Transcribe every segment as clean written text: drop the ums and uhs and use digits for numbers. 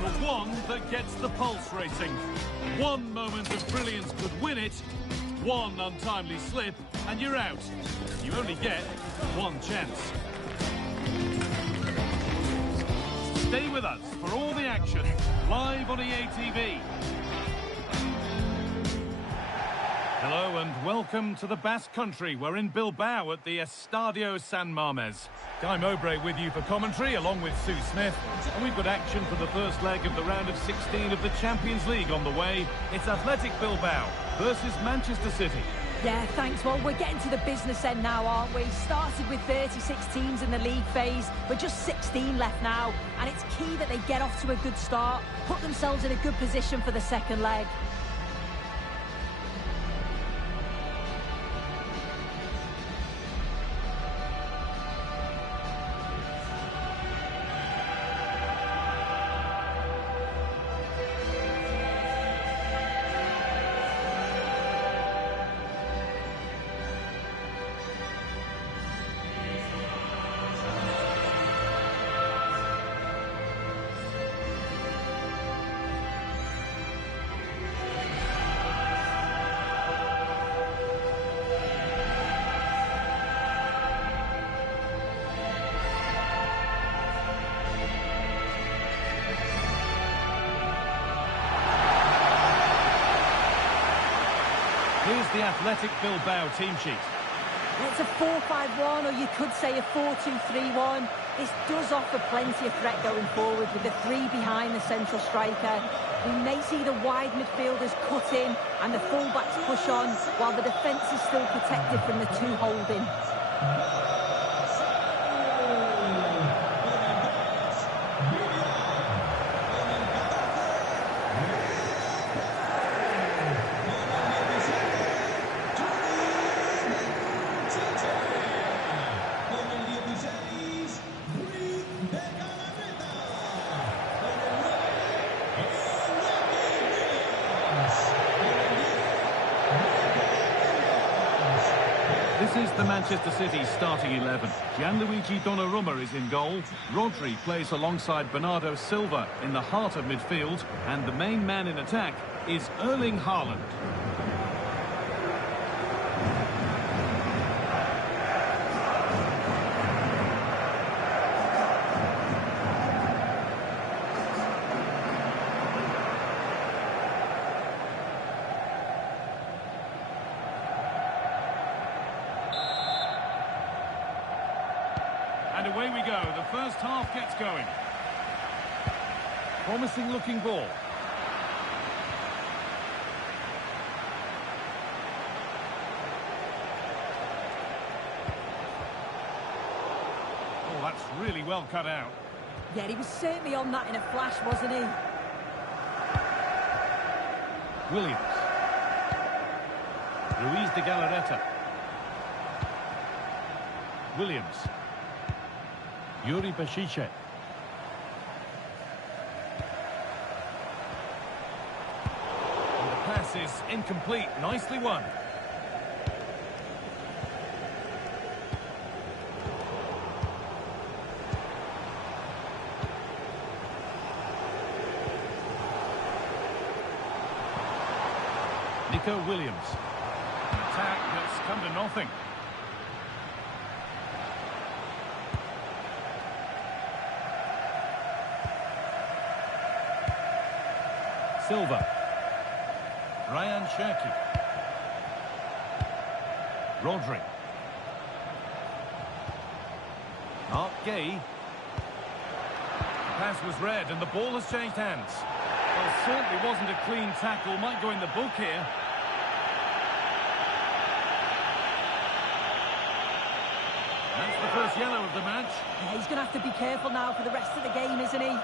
to one that gets the pulse racing. One moment of brilliance could win it, one untimely slip, and you're out. You only get one chance. Stay with us for all the action, live on EA TV. Hello and welcome to the Basque Country. We're in Bilbao at the Estadio San Mamés. Guy Mowbray with you for commentary, along with Sue Smith. And we've got action for the first leg of the round of 16 of the Champions League on the way. It's Athletic Bilbao versus Manchester City. Yeah, thanks. Well, we're getting to the business end now, aren't we? Started with 36 teams in the league phase. We're just 16 left now. And it's key that they get off to a good start, put themselves in a good position for the second leg. Here's the Athletic Bilbao team sheet. It's a 4-5-1, or you could say a 4-2-3-1. This does offer plenty of threat going forward with the three behind the central striker. We may see the wide midfielders cut in and the full-backs push on, while the defence is still protected from the two holding. This is the Manchester City starting 11. Gianluigi Donnarumma is in goal. Rodri plays alongside Bernardo Silva in the heart of midfield. And the main man in attack is Erling Haaland. And away we go. The first half gets going. Promising looking ball. Oh, that's really well cut out. Yeah, he was certainly on that in a flash, wasn't he? Williams. Luis de Galarreta. Williams. Yuri Bashice. The pass is incomplete. Nicely won. Nico Williams. An attack that's come to nothing. Silva. Ryan Cherki. Rodri. Mark Gay. The pass was read and the ball has changed hands. Well, certainly wasn't a clean tackle. Might go in the book here. That's the first yellow of the match. Yeah, he's going to have to be careful now for the rest of the game, isn't he?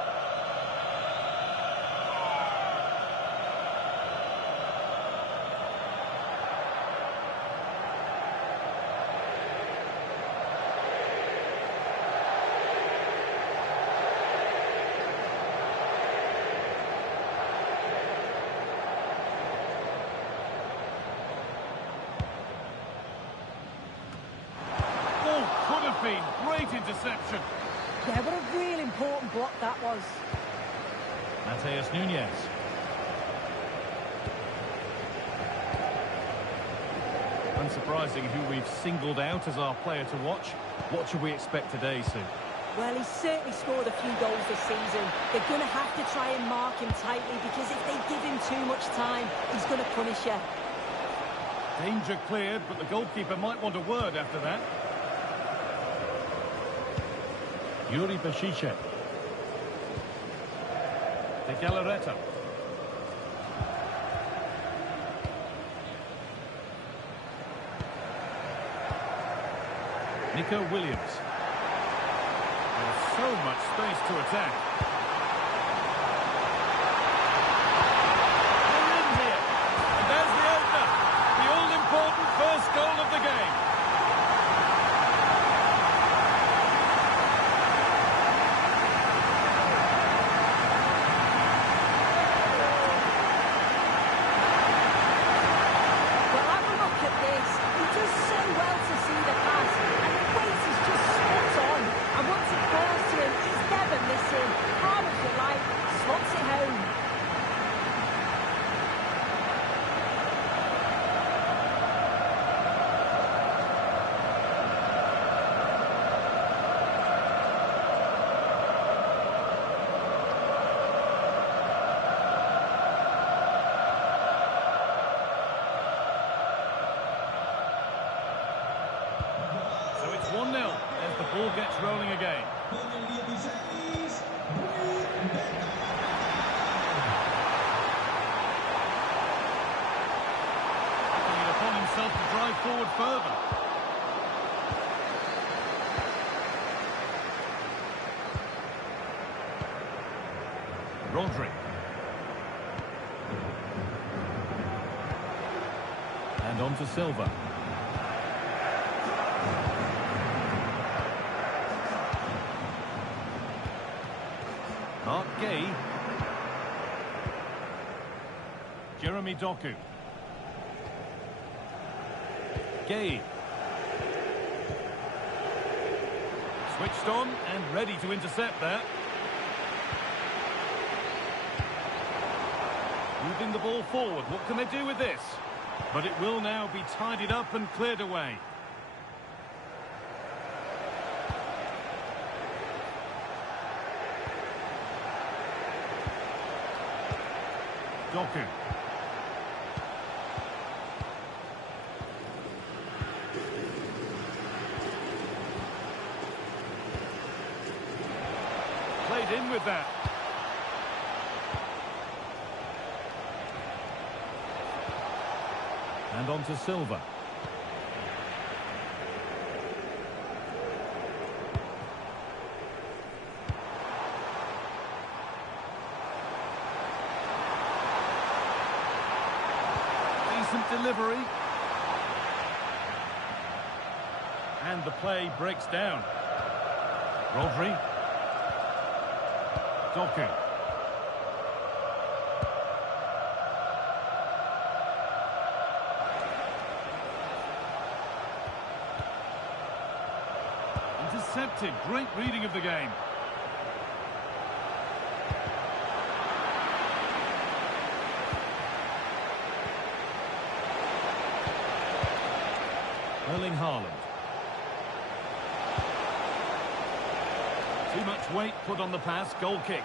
Great interception. Yeah, what a real important block that was. Mateus Nunes. Unsurprising who we've singled out as our player to watch. What should we expect today, Sue? Well, he's certainly scored a few goals this season. They're going to have to try and mark him tightly because if they give him too much time, he's going to punish you. Danger cleared, but the goalkeeper might want a word after that. Yuri Bashice. De Galarreta. Nico Williams. There's so much space to attack. They're in here. And there's the opener. The all-important first goal of the game. Well, have a look at this. He does so well to see the pass, and the weight is just spot on. And once it falls to him, he's never missing. Hard as you like, slots it home. So it's 1-0 as the ball gets rolling again. Taking it upon himself to drive forward further. Rodri. And on to Silva. Mark Gay. Jeremy Doku. Gay. Switched on and ready to intercept that. Moving the ball forward. What can they do with this? But it will now be tidied up and cleared away. Doku. Played in with that. And on to Silva. Decent delivery. And the play breaks down. Rodri. Doku. Intercepted. Great reading of the game. Erling Haaland. Too much weight put on the pass. Goal kick.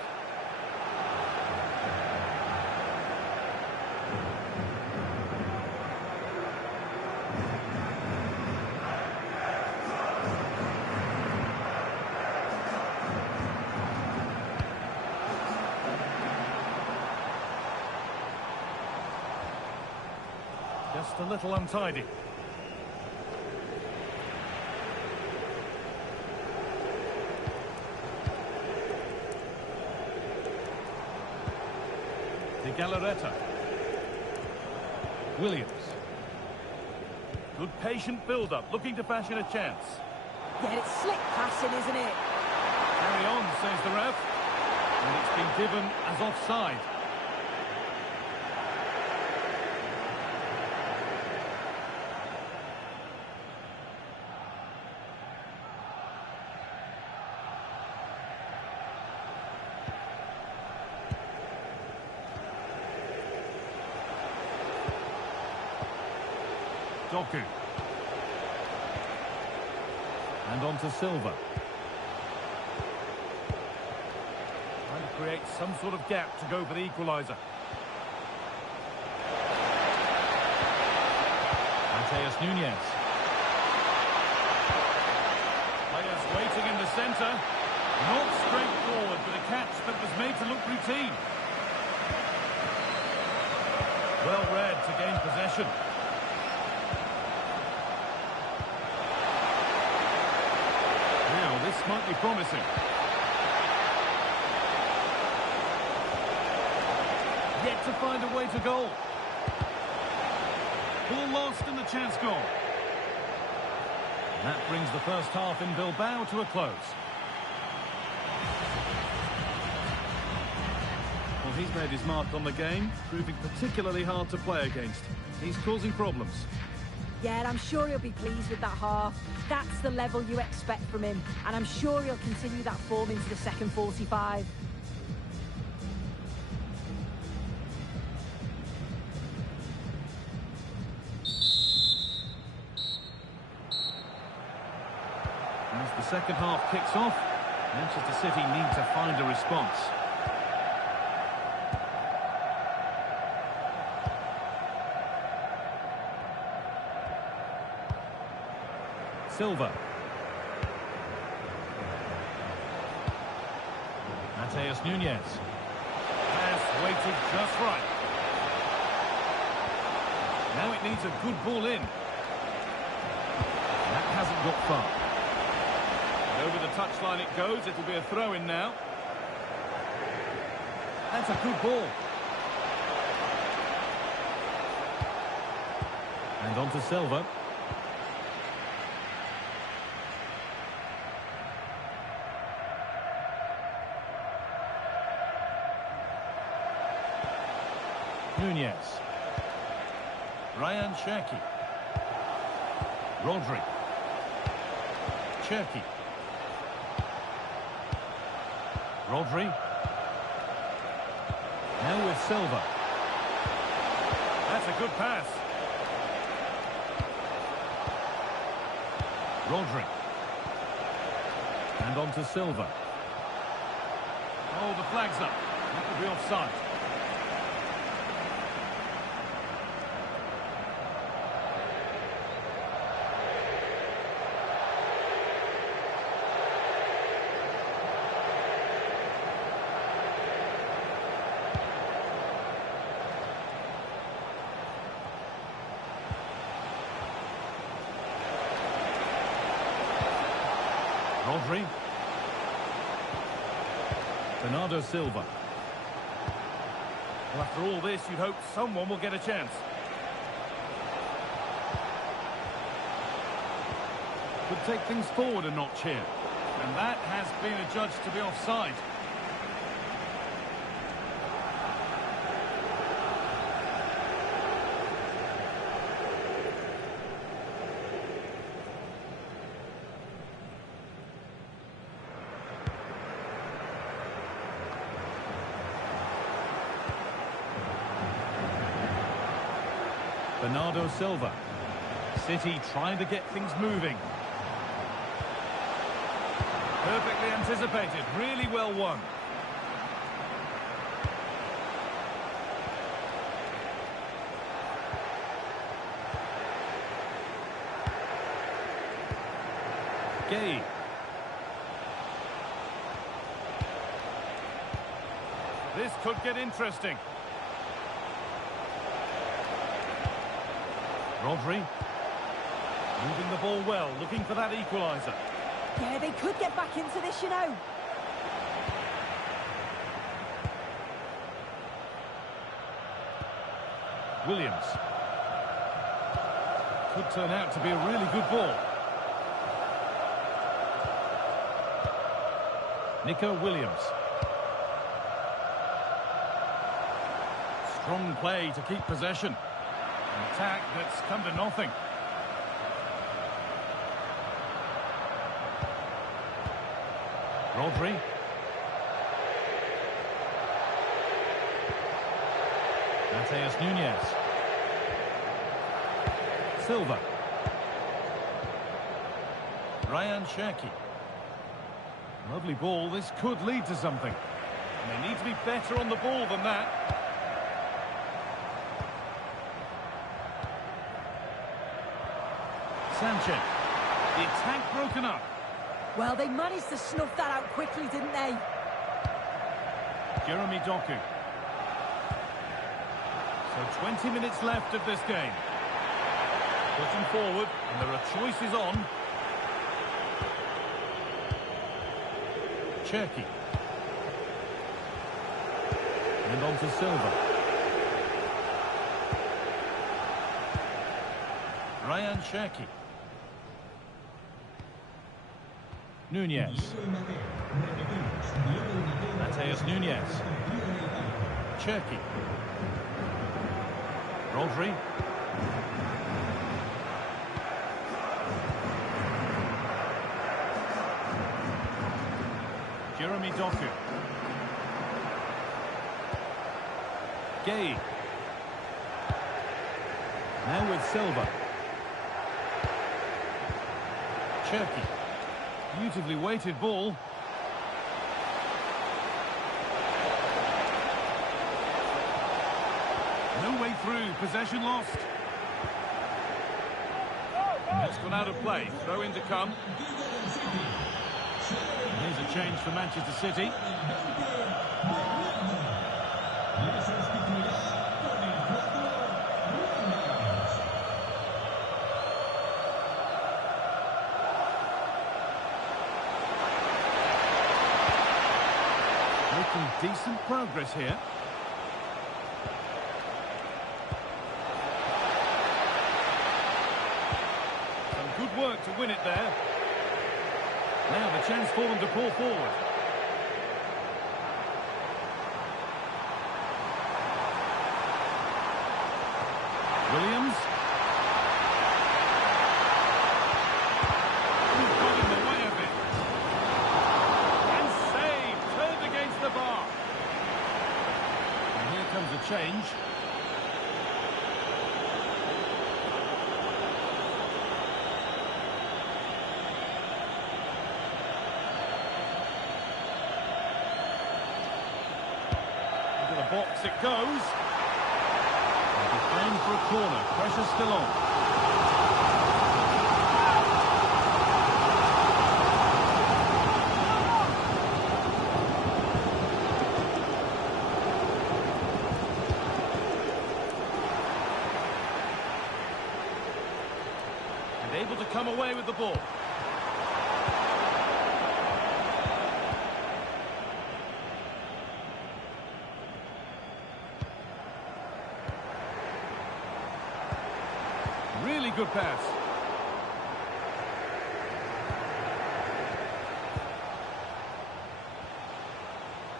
Just a little untidy. De Galarreta. Williams. Good patient build-up, looking to fashion a chance. Yeah, it's slick passing, isn't it? Carry on, says the ref. And it's been given as offside. Doku. And on to Silva. Trying to create some sort of gap to go for the equaliser. Mateus Nunes. Players waiting in the centre. Not straightforward, but a catch that was made to look routine. Well read to gain possession. Now, this might be promising. Yet to find a way to goal. Ball lost and the chance gone. And that brings the first half in Bilbao to a close. Well, he's made his mark on the game, proving particularly hard to play against. He's causing problems. Yeah, and I'm sure he'll be pleased with that half. That's the level you expect from him, and I'm sure he'll continue that form into the second 45. As the second half kicks off, Manchester City need to find a response. Silva. Mateus Nunes. Pass weighted just right. Now it needs a good ball in. That hasn't got far. Over the touchline it goes. It'll be a throw-in now. That's a good ball. And on to Silva. Nunez. Ryan Cherki. Rodri. Cherki. Rodri. Now with Silva. That's a good pass. Rodri. And on to Silva. Oh, the flag's up. That will be offside. Rodri. Bernardo Silva. Well, after all this, you'd hope someone will get a chance. Could take things forward a notch here. And that has been adjudged to be offside. Bernardo Silva. City trying to get things moving. Perfectly anticipated, really well won. Gay. This could get interesting. Rodri. Moving the ball well, looking for that equaliser. Yeah, they could get back into this, you know. Williams. Could turn out to be a really good ball. Nico Williams. Strong play to keep possession. An attack that's come to nothing. Rodri. Mateus Nunes. Silva. Ryan Cherki. Lovely ball. This could lead to something. And they need to be better on the ball than that. Sanchez. The attack broken up. Well, they managed to snuff that out quickly, didn't they? Jeremy Doku. So 20 minutes left of this game. Pushing forward, and there are choices on. Cherki. And on to Silva. Ryan Cherki. Nunez. Mateus Nunez. Cherki. Rodri. Jeremy Doku. Gay. Now with Silva. Cherki. Beautifully weighted ball. No way through. Possession lost. That's gone out of play. Throw in to come. Here's a change for Manchester City. Making decent progress here. Some good work to win it there. Now the chance for them to pull forward. Williams. Got in the way of it. And saved. Turned against the bar. And here comes a change. Into the box it goes. Aimed for a corner. Pressure still on. And able to come away with the ball. Really good pass.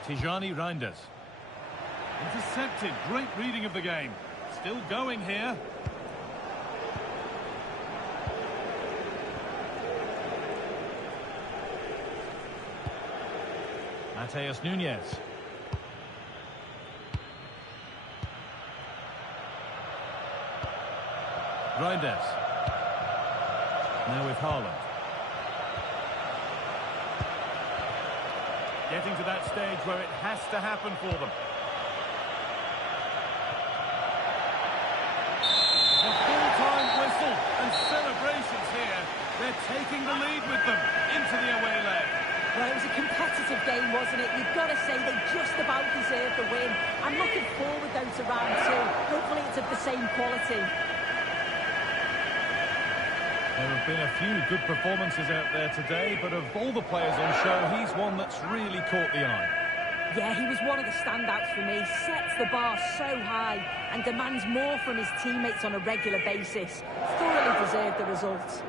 Tijani Reinders. Intercepted. Great reading of the game. Still going here. Mateus Nunez. Reinders. Now with Haaland. Getting to that stage where it has to happen for them. The full-time whistle and celebrations here. They're taking the lead with them into the away leg. Well, it was a competitive game, wasn't it? You've got to say they just about deserved the win. I'm looking forward, though, to round two. Hopefully it's of the same quality. There have been a few good performances out there today, but of all the players on show, he's one that's really caught the eye. Yeah, he was one of the standouts for me. Sets the bar so high and demands more from his teammates on a regular basis. Thoroughly deserved the result.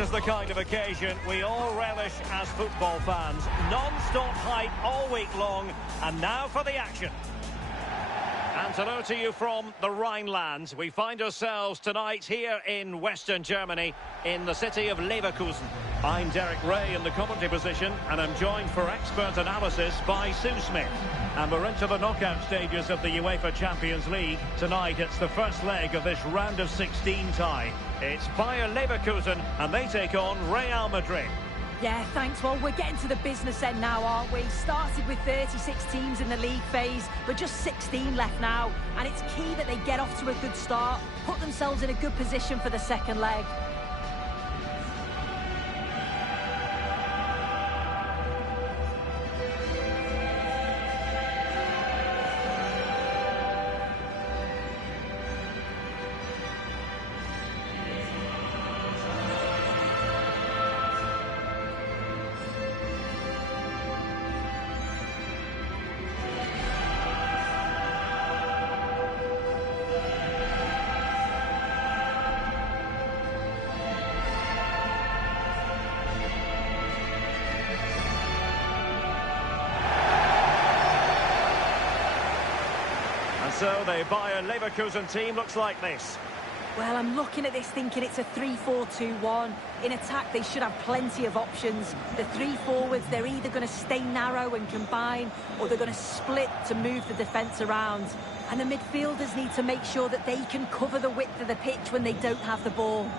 is the kind of occasion we all relish as football fans. Non-stop hype all week long, and now for the action. And hello to you from the Rhineland. We find ourselves tonight here in Western Germany, in the city of Leverkusen. I'm Derek Ray in the commentary position, and I'm joined for expert analysis by Sue Smith. And we're into the knockout stages of the UEFA Champions League. Tonight it's the first leg of this round of 16 tie. It's Bayer Leverkusen, and they take on Real Madrid. Yeah, thanks. Well, we're getting to the business end now, aren't we? Started with 36 teams in the league phase, but just 16 left now. And it's key that they get off to a good start, put themselves in a good position for the second leg. So the Bayer Leverkusen team looks like this. Well, I'm looking at this thinking it's a 3-4-2-1. In attack, they should have plenty of options. The three forwards, they're either going to stay narrow and combine, or they're going to split to move the defence around. And the midfielders need to make sure that they can cover the width of the pitch when they don't have the ball.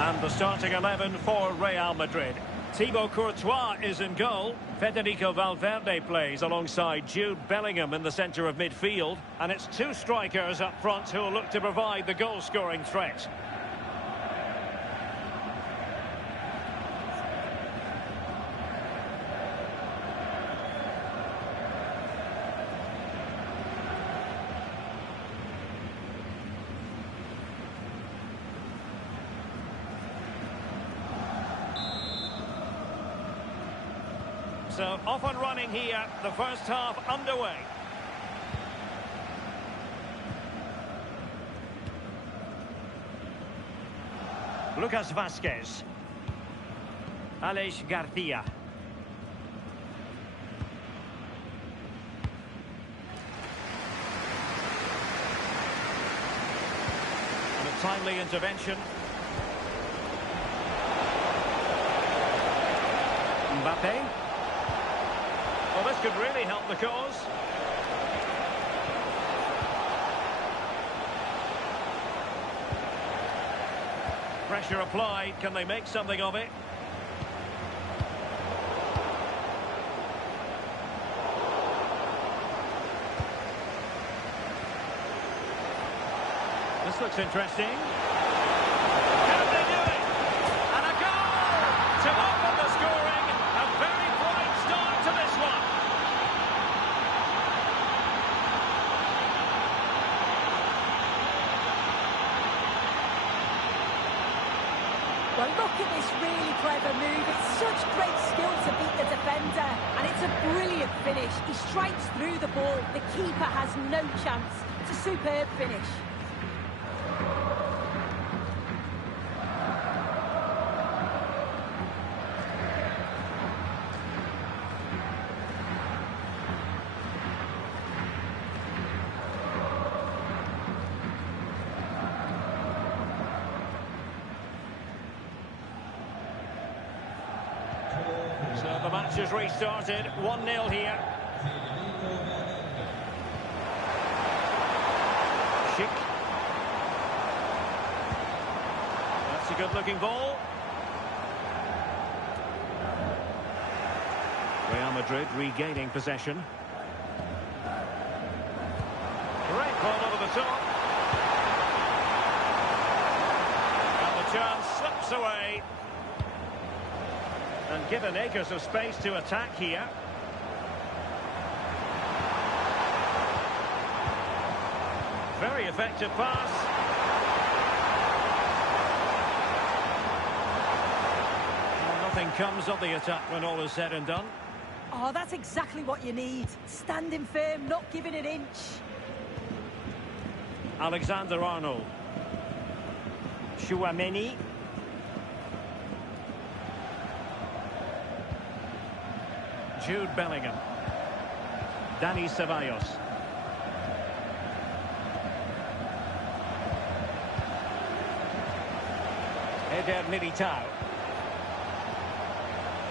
And the starting 11 for Real Madrid. Thibaut Courtois is in goal. Federico Valverde plays alongside Jude Bellingham in the centre of midfield. And it's two strikers up front who will look to provide the goal-scoring threat. So off and running here, the first half underway. Lucas Vázquez. Alex Garcia. And a timely intervention. Mbappe. Well, this could really help the cause. Pressure applied. Can they make something of it? This looks interesting. Can they do it? And a goal to open the scoring. A very bright start to this one. Well, look at this really clever move. It's such great skill to beat the defender. And it's a brilliant finish. He strikes through the ball. The keeper has no chance. It's a superb finish. So the match has restarted, 1-0 here. Schick. That's a good-looking ball. Real Madrid regaining possession. Great ball over the top. And the chance slips away. And given acres of space to attack here. Very effective pass. Well, nothing comes of the attack when all is said and done. Oh, that's exactly what you need. Standing firm, not giving an inch. Alexander-Arnold. Chouameni. Jude Bellingham. Dani Ceballos. Eder Militao.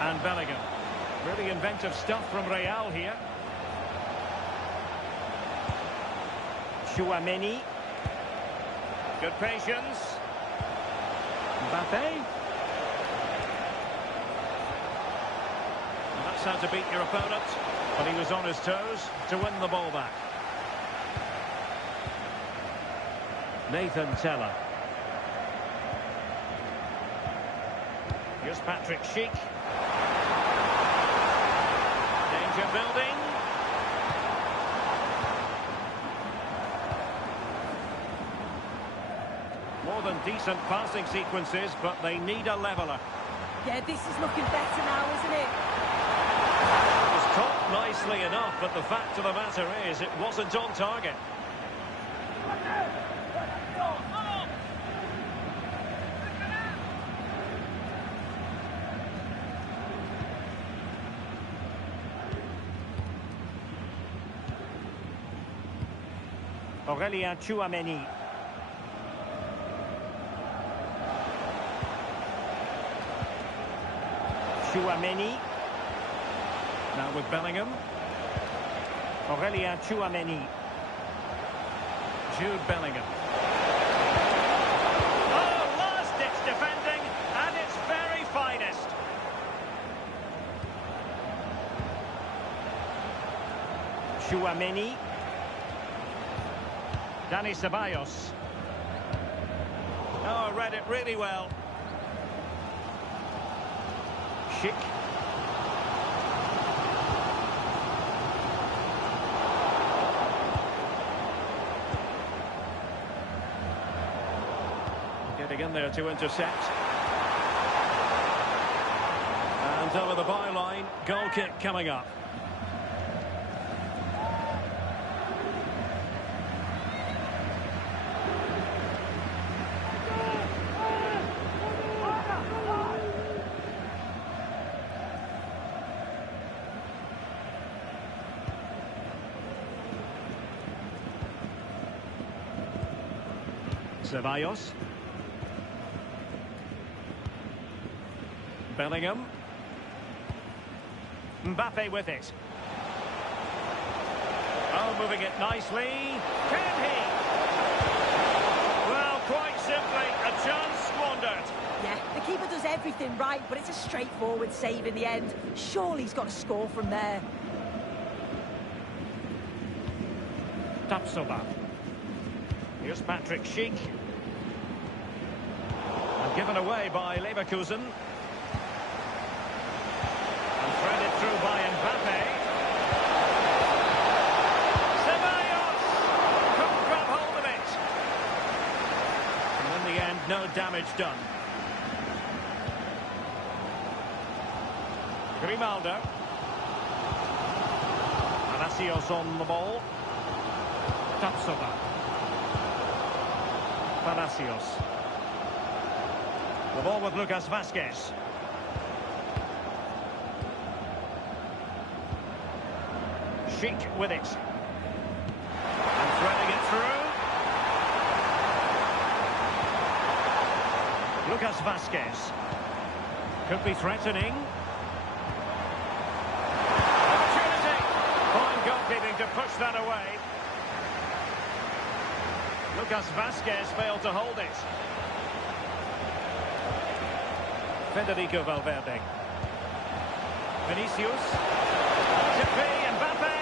And Bellingham. Really inventive stuff from Real here. Chouameni. Good patience. Mbappe. That's how to beat your opponent. But he was on his toes to win the ball back. Nathan Tella. Here's Patrick Schick. Danger building. More than decent passing sequences, but they need a leveller. Yeah, this is looking better now, isn't it? It was caught nicely enough, but the fact of the matter is it wasn't on target. Aurelien Chouameni. Chouameni. Now with Bellingham. Aurelien Chouameni. Jude Bellingham. Oh, last-ditch defending at its very finest. Chouameni. Dani Ceballos. Oh, read it really well. Schick. Getting in there to intercept. And over the byline, goal kick coming up. Ceballos. Bellingham. Mbappe with it. Oh, moving it nicely. Can he? Well, quite simply, a chance squandered. Yeah, the keeper does everything right, but it's a straightforward save in the end. Surely he's got to score from there. Tapsoba. Here's Patrick Schick. And given away by Leverkusen. And threaded through by Mbappe. Ceballos! Couldn't grab hold of it. And in the end, no damage done. Grimaldo. Palacios on the ball. Tapsoba. Palacios. The ball with Lucas Vazquez. Schick with it. And threading it through. Lucas Vazquez. Could be threatening. Opportunity. Fine goalkeeping to push that away. Lucas Vazquez failed to hold it. Federico Valverde. Vinicius. Mbappe.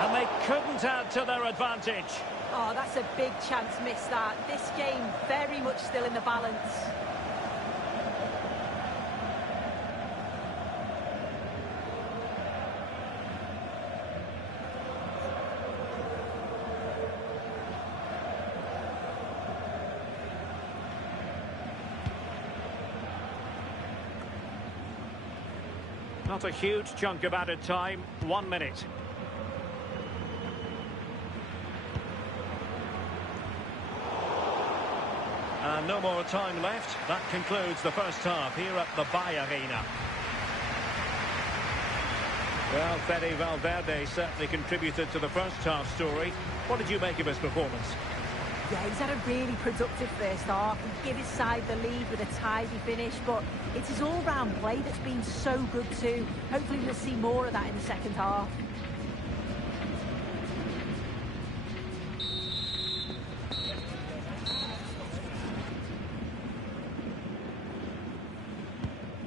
And they couldn't add to their advantage. Oh, that's a big chance missed that. This game very much still in the balance. Not a huge chunk of added time. 1 minute. And no more time left. That concludes the first half here at the Arena. Well, Fede Valverde certainly contributed to the first half story. What did you make of his performance? Yeah, he's had a really productive first half. He gave his side the lead with a tidy finish, but it's his all-round play that's been so good too. Hopefully we'll see more of that in the second half.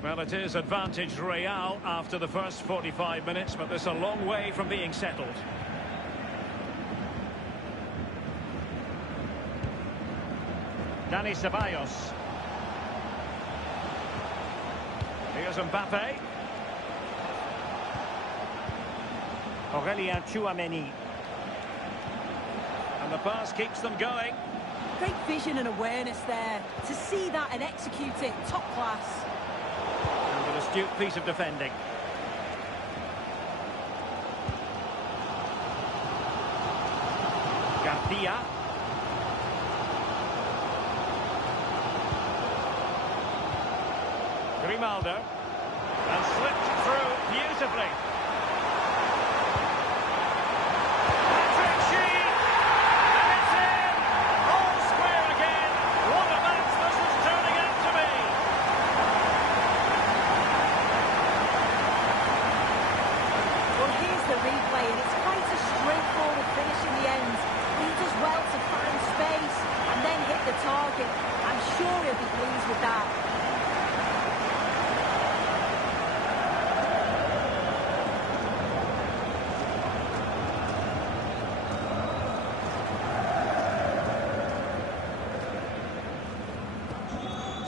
Well, it is advantage Real after the first 45 minutes, but there's a long way from being settled. Dani Ceballos. Here's Mbappe. Aurelien Tchouameni. And the pass keeps them going. Great vision and awareness there. To see that and execute it, top class. And an astute piece of defending. Garcia. Grimaldo. And slipped through beautifully. Patrick Sheen. And it's in. All square again. What a match this is turning out to be. Well, here's the replay, and it's quite a straightforward finish in the end. He does well to find space and then hit the target. I'm sure he'll be pleased with that.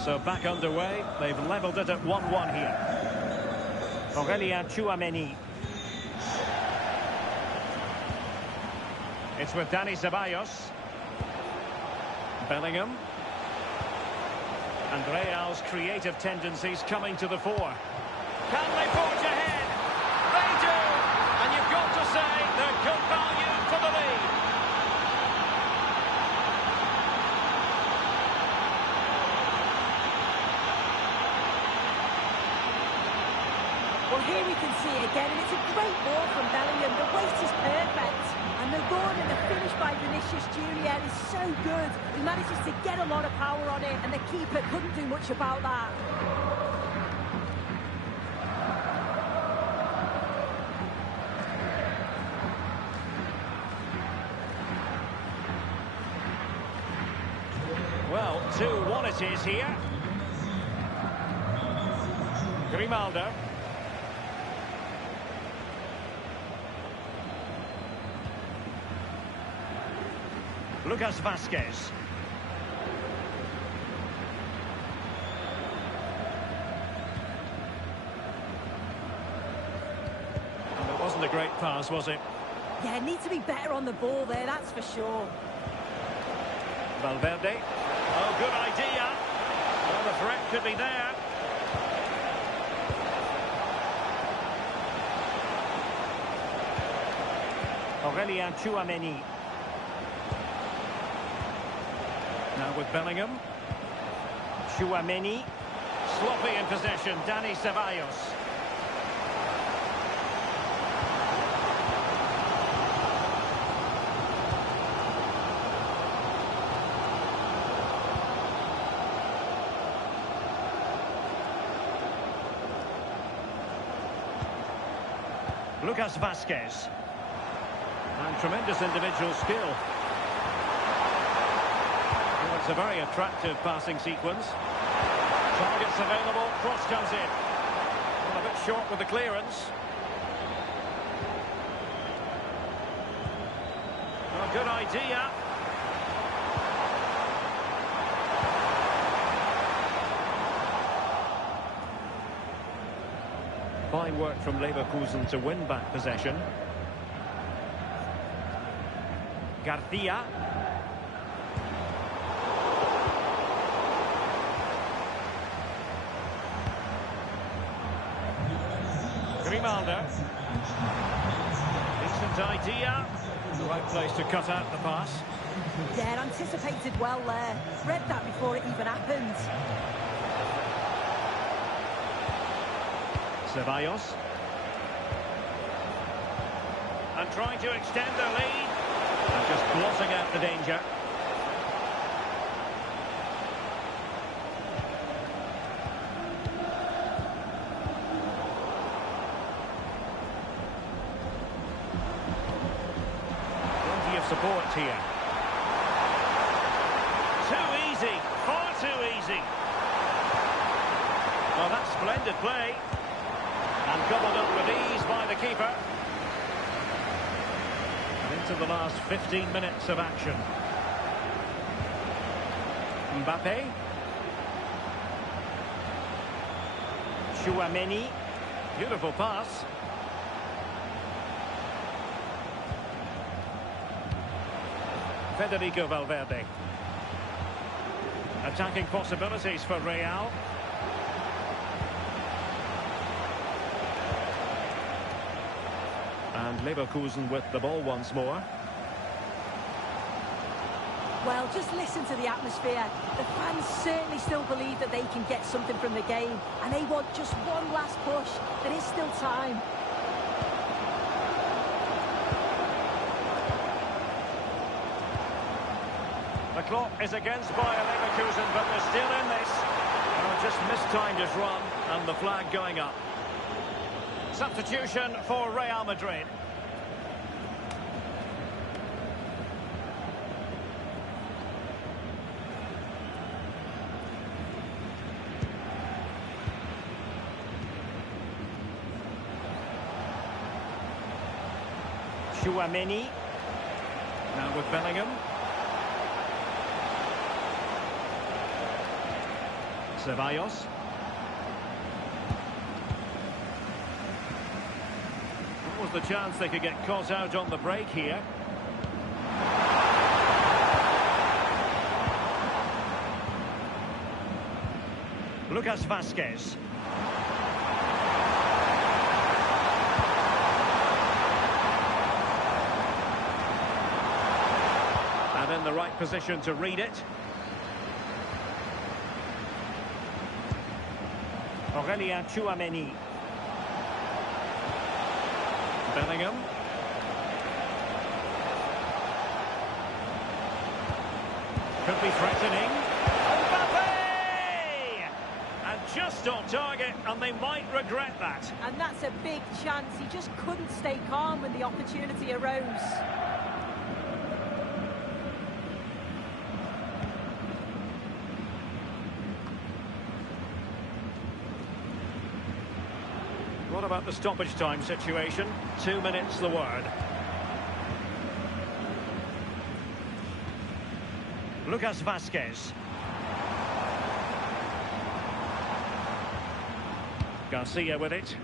So back underway. They've levelled it at 1-1 here. Aurelien Tchouameni. It's with Dani Ceballos. Bellingham. And Real's creative tendencies coming to the fore. Can they forge ahead? They do! And you've got to say they're good value for the lead. Well, here we can see it again, and it's a great ball from Bellingham. The weight is perfect, and the goal and the finish by Vinicius Junior is so good. He manages to get a lot of power on it, and the keeper couldn't do much about that. Well, 2-1 it is here. Grimaldo. Lucas Vazquez. And it wasn't a great pass, was it? Yeah, needs to be better on the ball there, that's for sure. Valverde. Oh, good idea. Well, the threat could be there. Aurelien Tchouameni. Now with Bellingham. Tchouameni. Sloppy in possession. Dani Ceballos. Lucas Vazquez. And tremendous individual skill. Well, it's a very attractive passing sequence. Targets available, cross comes in. Well, a bit short with the clearance. Well, good idea. Fine work from Leverkusen to win back possession. Garcia. Grimaldo. Decent idea. The right place to cut out the pass. Yeah, anticipated well there. Read that before it even happened. Ceballos. And trying to extend their lead. And just blotting out the danger. Plenty of support here. Too easy. Far too easy. Well, that's splendid play. And gobbled up with ease by the keeper. And into the last 15 minutes of action. Mbappe. Tchouaméni. Beautiful pass. Federico Valverde. Attacking possibilities for Real. And Leverkusen with the ball once more. Well, just listen to the atmosphere. The fans certainly still believe that they can get something from the game, and they want just one last push. There is still time. The clock is against Bayer Leverkusen, but they're still in this. Just mistimed his run, and the flag going up. Substitution for Real Madrid. Tchouaméni. Now with Bellingham. Ceballos. What was the chance they could get caught out on the break here? Lucas Vázquez. And in the right position to read it. Aurélien Tchouaméni. Bellingham. Could be threatening. Mbappe! And just on target, and they might regret that. And that's a big chance. He just couldn't stay calm when the opportunity arose. What about the stoppage time situation? 2 minutes the word. Lucas Vázquez. Garcia with it.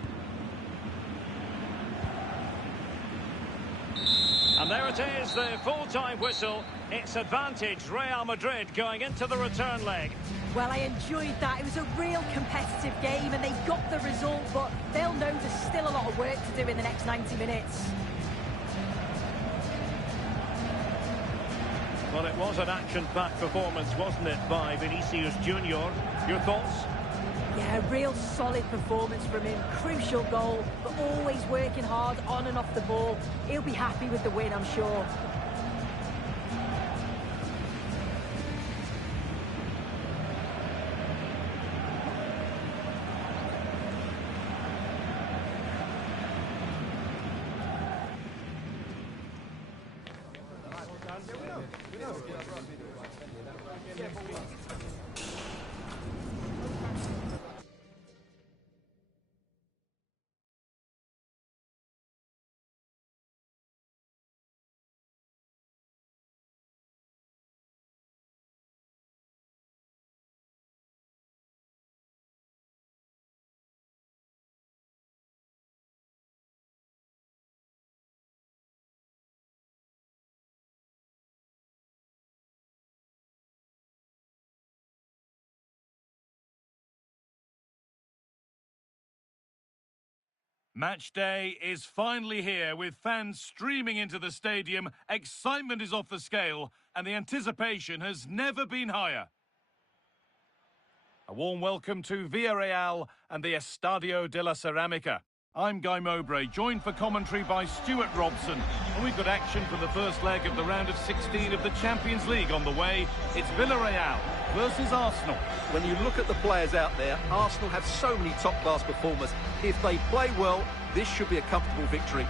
And there it is, the full-time whistle. It's advantage Real Madrid going into the return leg. Well, I enjoyed that. It was a real competitive game and they got the result, but they'll know there's still a lot of work to do in the next 90 minutes. Well, it was an action-packed performance, wasn't it, by Vinicius Junior? Your thoughts? Yeah, a real solid performance from him. Crucial goal, but always working hard on and off the ball. He'll be happy with the win, I'm sure. Match day is finally here, with fans streaming into the stadium. Excitement is off the scale, and the anticipation has never been higher. A warm welcome to Villarreal and the Estadio de la Ceramica. I'm Guy Mowbray, joined for commentary by Stuart Robson. And we've got action for the first leg of the round of 16 of the Champions League on the way. It's Villarreal versus Arsenal. When you look at the players out there, Arsenal have so many top-class performers. If they play well, this should be a comfortable victory.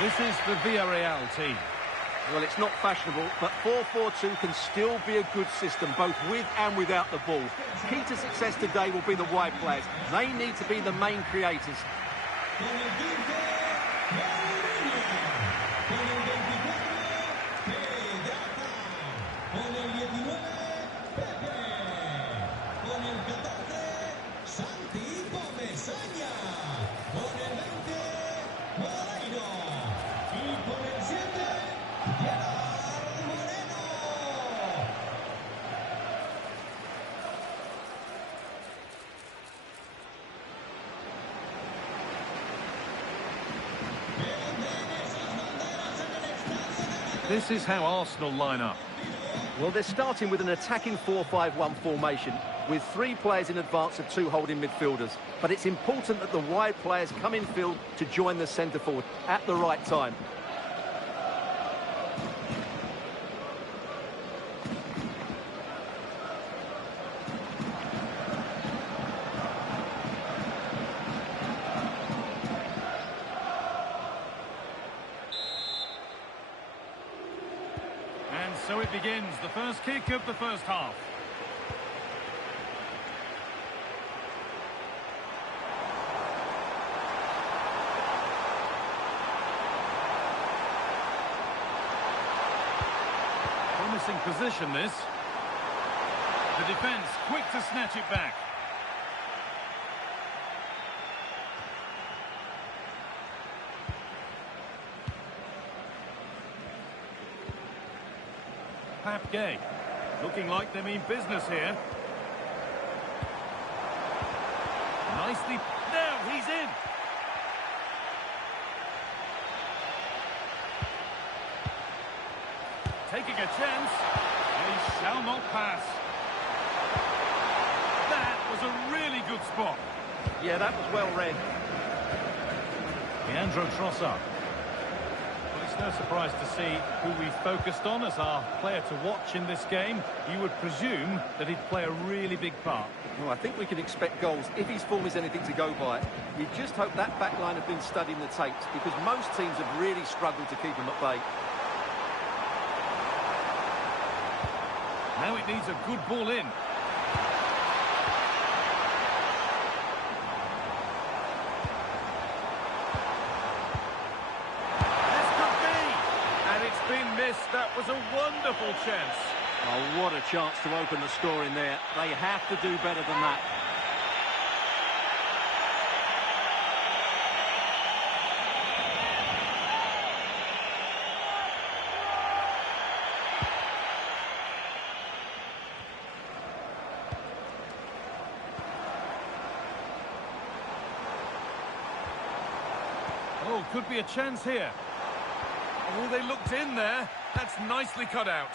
This is the Villarreal team. Well, it's not fashionable, but 4-4-2 can still be a good system, both with and without the ball. Key to success today will be the wide players. They need to be the main creators. This is how Arsenal line up. Well, they're starting with an attacking 4-5-1 formation, with 3 players in advance of 2 holding midfielders. But it's important that the wide players come in field to join the centre forward at the right time. And so it begins, the first kick of the first half. Promising position, this. The defence quick to snatch it back. Pap Gay, looking like they mean business here. Nicely, now he's in. Taking a chance, they shall not pass. That was a really good spot. Yeah, that was well read. Leandro Trossard. Well, it's no surprise to see who we've focused on as our player to watch in this game. You would presume that he'd play a really big part. Well, I think we can expect goals if his form is anything to go by. You just hope that back line have been studying the tapes, because most teams have really struggled to keep him at bay. Now it needs a good ball in. This could be! And it's been missed. That was a wonderful chance. Oh, what a chance to open the score in there. They have to do better than that. Oh, could be a chance here. Oh, they looked in there. That's nicely cut out.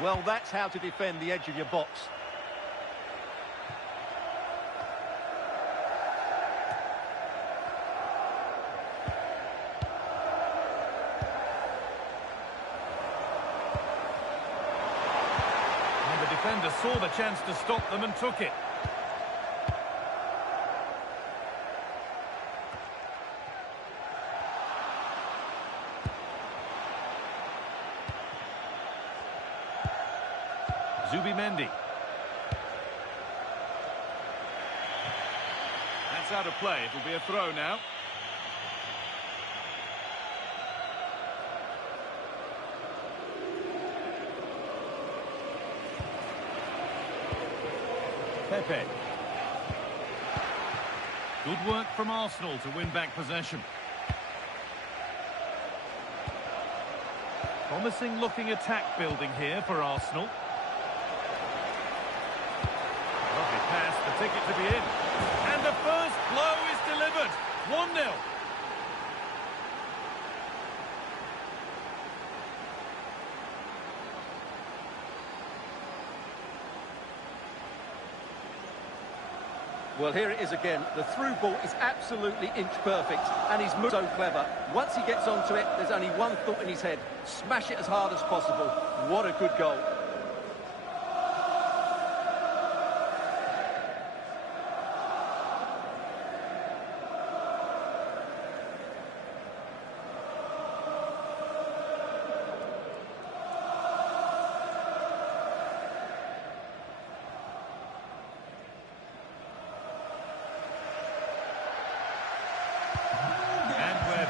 Well, that's how to defend the edge of your box. defender saw the chance to stop them and took it. Zubimendi. That's out of play. It'll be a throw now. Pepe. Good work from Arsenal to win back possession. Promising looking attack building here for Arsenal. Lovely pass, the ticket to be in. And the first blow is delivered. 1-0. Well, here it is again. The through ball is absolutely inch perfect, and he's so clever. Once he gets onto it, there's only one thought in his head: smash it as hard as possible. What a good goal.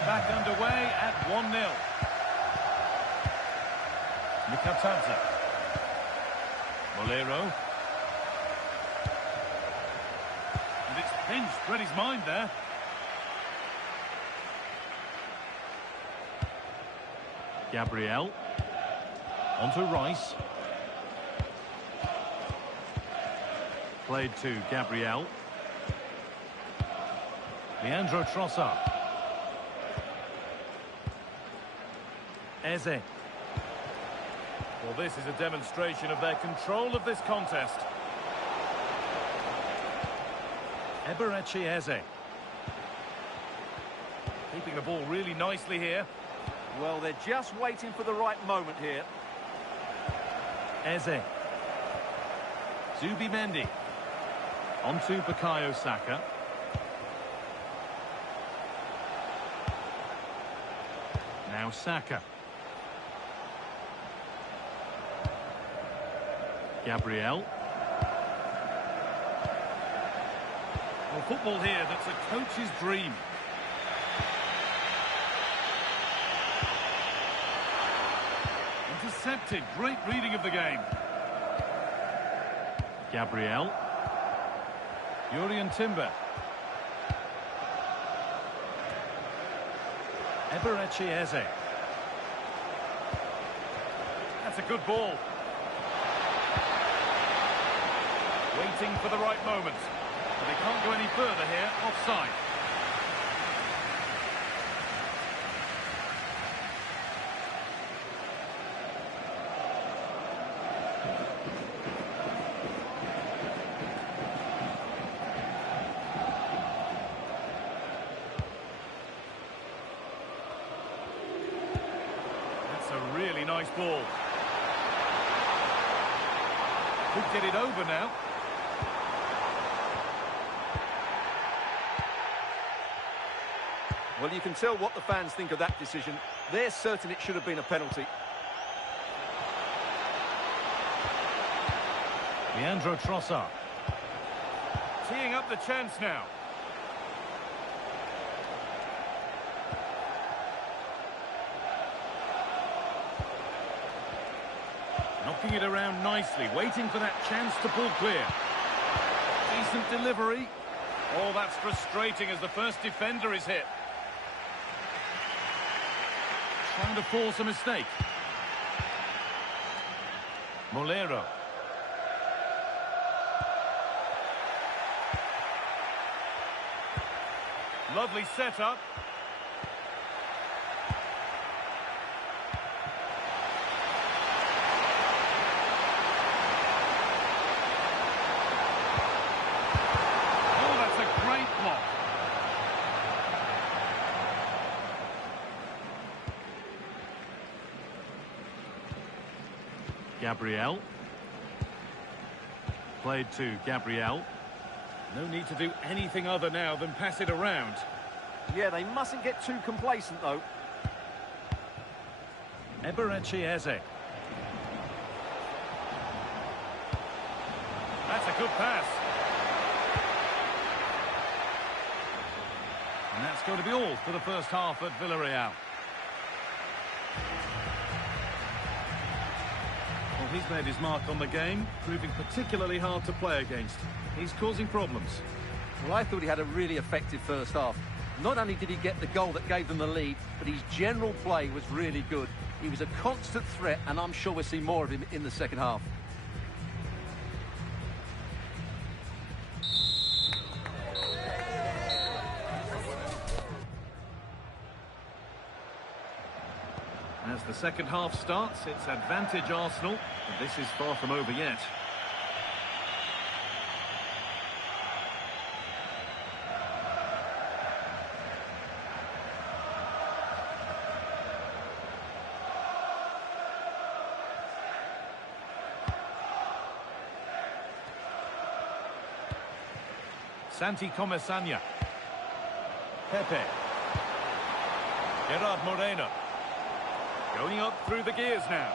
Back underway at 1-0. Mikatadze. Molero. And it's pinched, read his mind there. Gabriel. On to Rice. Played to Gabriel. Leandro Trossard. Eze. Well, this is a demonstration of their control of this contest. Eberechi Eze. Keeping the ball really nicely here. Well, they're just waiting for the right moment here. Eze. Zubimendi. On to Bukayo Saka. Now Saka. Gabriel. Well, football here, that's a coach's dream. Intercepted, great reading of the game. Gabriel. Jurrien Timber. Eberechi Eze. That's a good ball. Waiting for the right moment. But they can't go any further here. Offside. That's a really nice ball. Could get it over now. Well, you can tell what the fans think of that decision. They're certain it should have been a penalty. Leandro Trossard. Teeing up the chance now. Knocking it around nicely, waiting for that chance to pull clear. Decent delivery. Oh, that's frustrating as the first defender is hit. Trying to force a mistake. Molero. Lovely setup. Oh, that's a great block. Gabriel. played to Gabriel. No need to do anything other now than pass it around. Yeah, they mustn't get too complacent, though. Eberechi Eze. That's a good pass. And that's going to be all for the first half at Villarreal. Well, he's made his mark on the game, proving particularly hard to play against. He's causing problems. Well, I thought he had a really effective first half. Not only did he get the goal that gave them the lead, but his general play was really good. He was a constant threat, and I'm sure we'll see more of him in the second half. As the second half starts, it's advantage Arsenal, but this is far from over yet. Santi Comesanya. Pepe. Gerard Moreno. Going up through the gears now.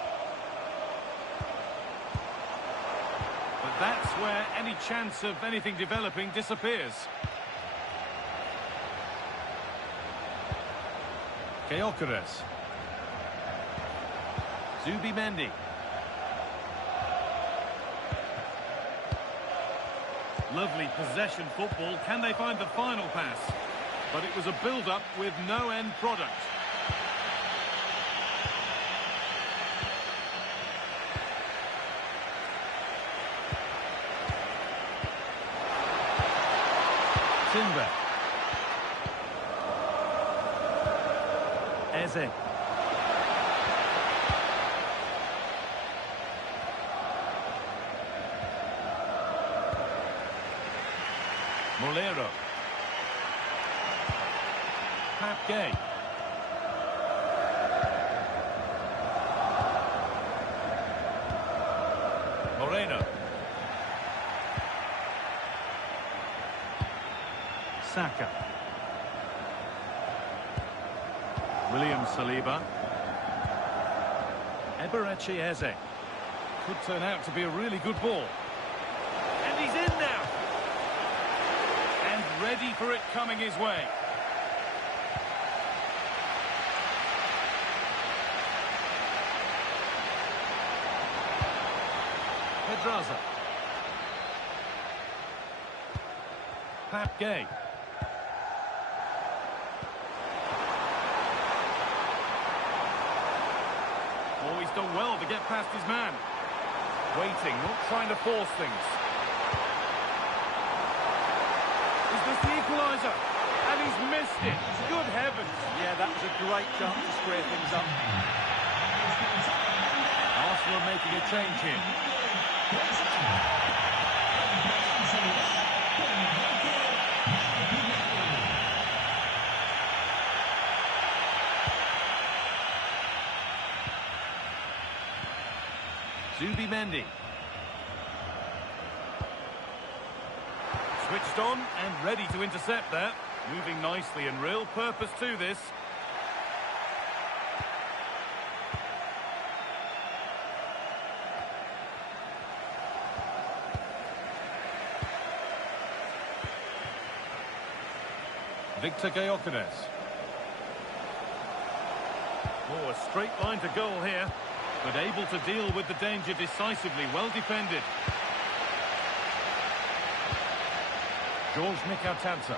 But that's where any chance of anything developing disappears. Gyökeres. Zubimendi. Lovely possession football. Can they find the final pass? But it was a build-up with no end product. Timber. Eze. Molero. Papgay. Moreno. Saka. William Saliba. Eberechi Eze. Could turn out to be a really good ball. And he's in now. And ready for it coming his way. Pedraza. Papgay. Oh, he's done well to get past his man. Waiting, not trying to force things. Is this the equaliser? And he's missed it. Good heavens. Yeah, that was a great chance to square things up. Arsenal are making a change here. Zubimendi. Switched on and ready to intercept that. Moving nicely and real purpose to this. Victor Gyökeres. Oh, a straight line to goal here, but able to deal with the danger decisively. Well defended. George Mikautanza.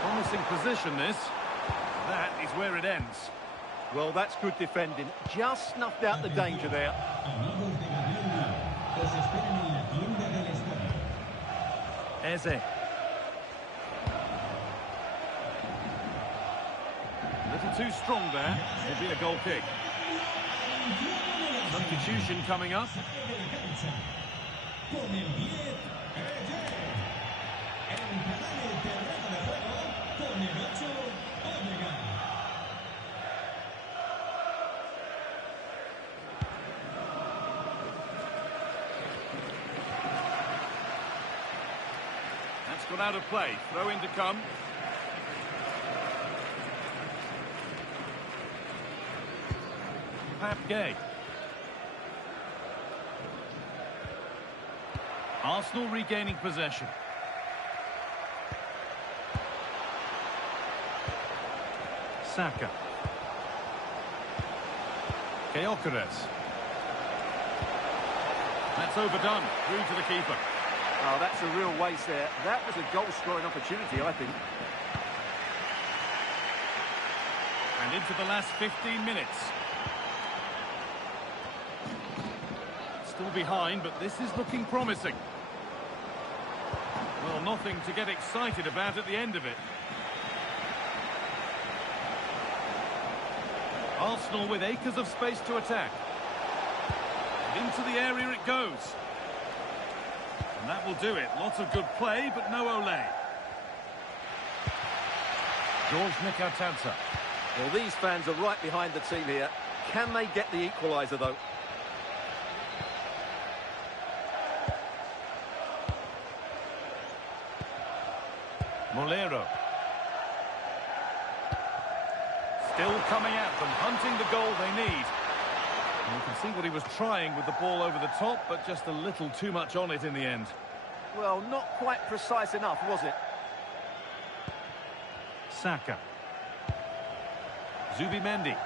Promising position this. That is where it ends. Well, that's good defending. Just snuffed out the danger there. Eze. A little too strong there. It'll be a goal kick. Substitution coming up. gone out of play. Throw in to come. Pap Gay. Arsenal regaining possession. Saka. Gyökeres. That's overdone. Through to the keeper. Oh, that's a real waste there. That was a goal-scoring opportunity, I think. And into the last 15 minutes. Still behind, but this is looking promising. Well, nothing to get excited about at the end of it. Arsenal with acres of space to attack. And into the area it goes. And that will do it. Lots of good play, but no Ole. George Mikatadze. Well, these fans are right behind the team here. Can they get the equaliser, though? Molero. Still coming at them, hunting the goal they need. And you can see what he was trying with the ball over the top, but just a little too much on it in the end. Well, not quite precise enough, was it? Saka. Zubimendi.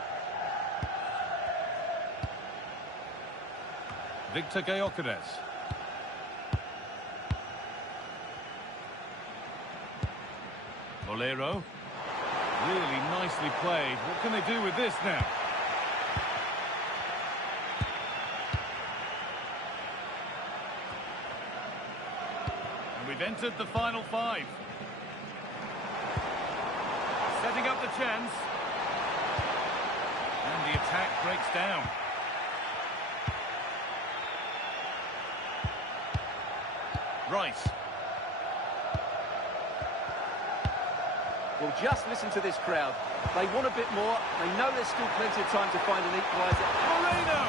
Victor Gyökeres. Molero. Really nicely played. What can they do with this now? And we've entered the final 5. Setting up the chance. And the attack breaks down. Rice. Well, just listen to this crowd. They want a bit more. They know there's still plenty of time to find an equaliser. Moreno!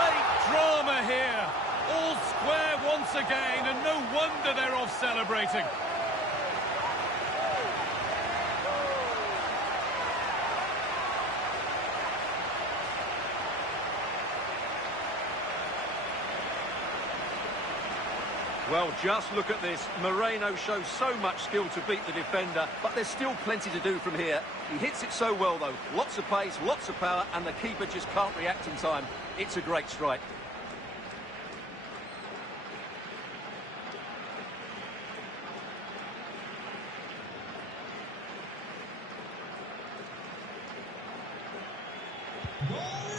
Late drama here. All square once again, and no wonder they're off celebrating. Well, just look at this. Moreno shows so much skill to beat the defender, but there's still plenty to do from here. He hits it so well, though. Lots of pace, lots of power, and the keeper just can't react in time. It's a great strike.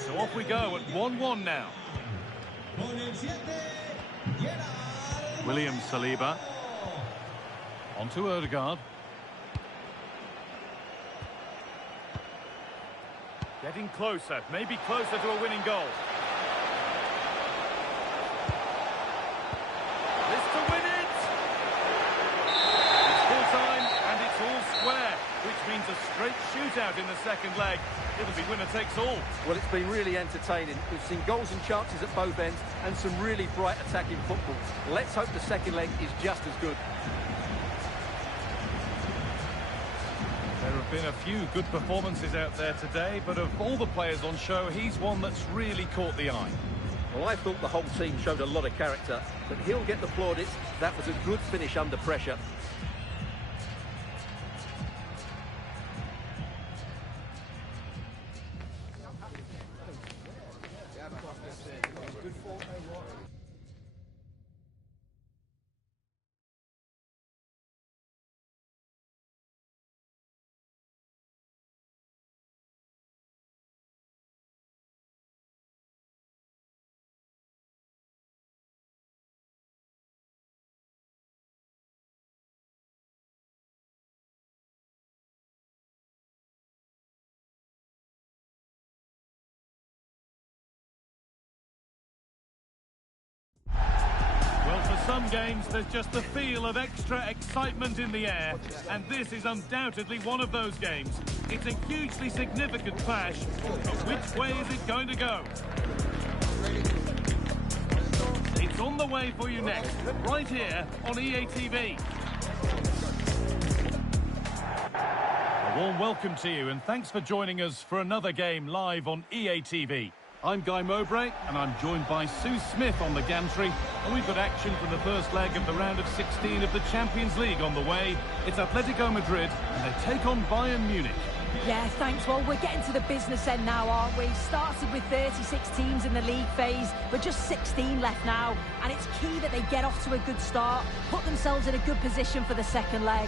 So off we go at 1-1 now. William Saliba. On to Odegaard. Getting closer, maybe closer to a winning goal. This to win it! It's full time and it's all square, which means a straight shootout in the second leg. It'll be winner takes all. Well, it's been really entertaining. We've seen goals and chances at both ends and some really bright attacking football. Let's hope the second leg is just as good. There have been a few good performances out there today, but of all the players on show, he's one that's really caught the eye. Well, I thought the whole team showed a lot of character, but he'll get the plaudits. That was a good finish under pressure. Some games, there's just the feel of extra excitement in the air, and this is undoubtedly one of those games. It's a hugely significant clash, but which way is it going to go? It's on the way for you next, right here on EA TV. Warm welcome to you, and thanks for joining us for another game live on EA TV. I'm Guy Mowbray, and I'm joined by Sue Smith on the gantry, and we've got action from the first leg of the round of 16 of the Champions League on the way. It's Atletico Madrid, and they take on Bayern Munich. Yeah, thanks. Well, we're getting to the business end now, aren't we? Started with 36 teams in the league phase, but just 16 left now, and it's key that they get off to a good start, put themselves in a good position for the second leg.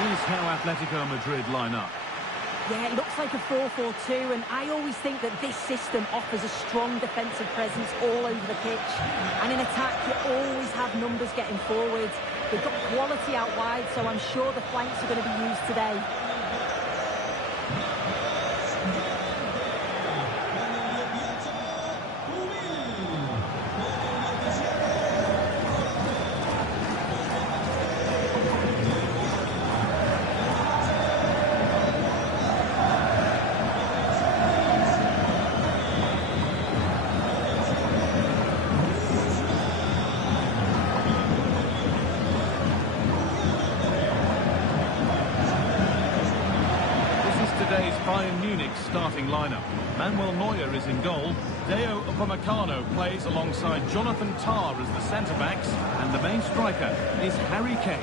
Here's how Atletico Madrid line up. Yeah, it looks like a 4-4-2, and I always think that this system offers a strong defensive presence all over the pitch. And in attack, you always have numbers getting forward. They've got quality out wide, so I'm sure the flanks are going to be used today. Today's Bayern Munich starting lineup. Manuel Neuer is in goal. Deo Upamecano plays alongside Jonathan Tah as the centre-backs, and the main striker is Harry Kane.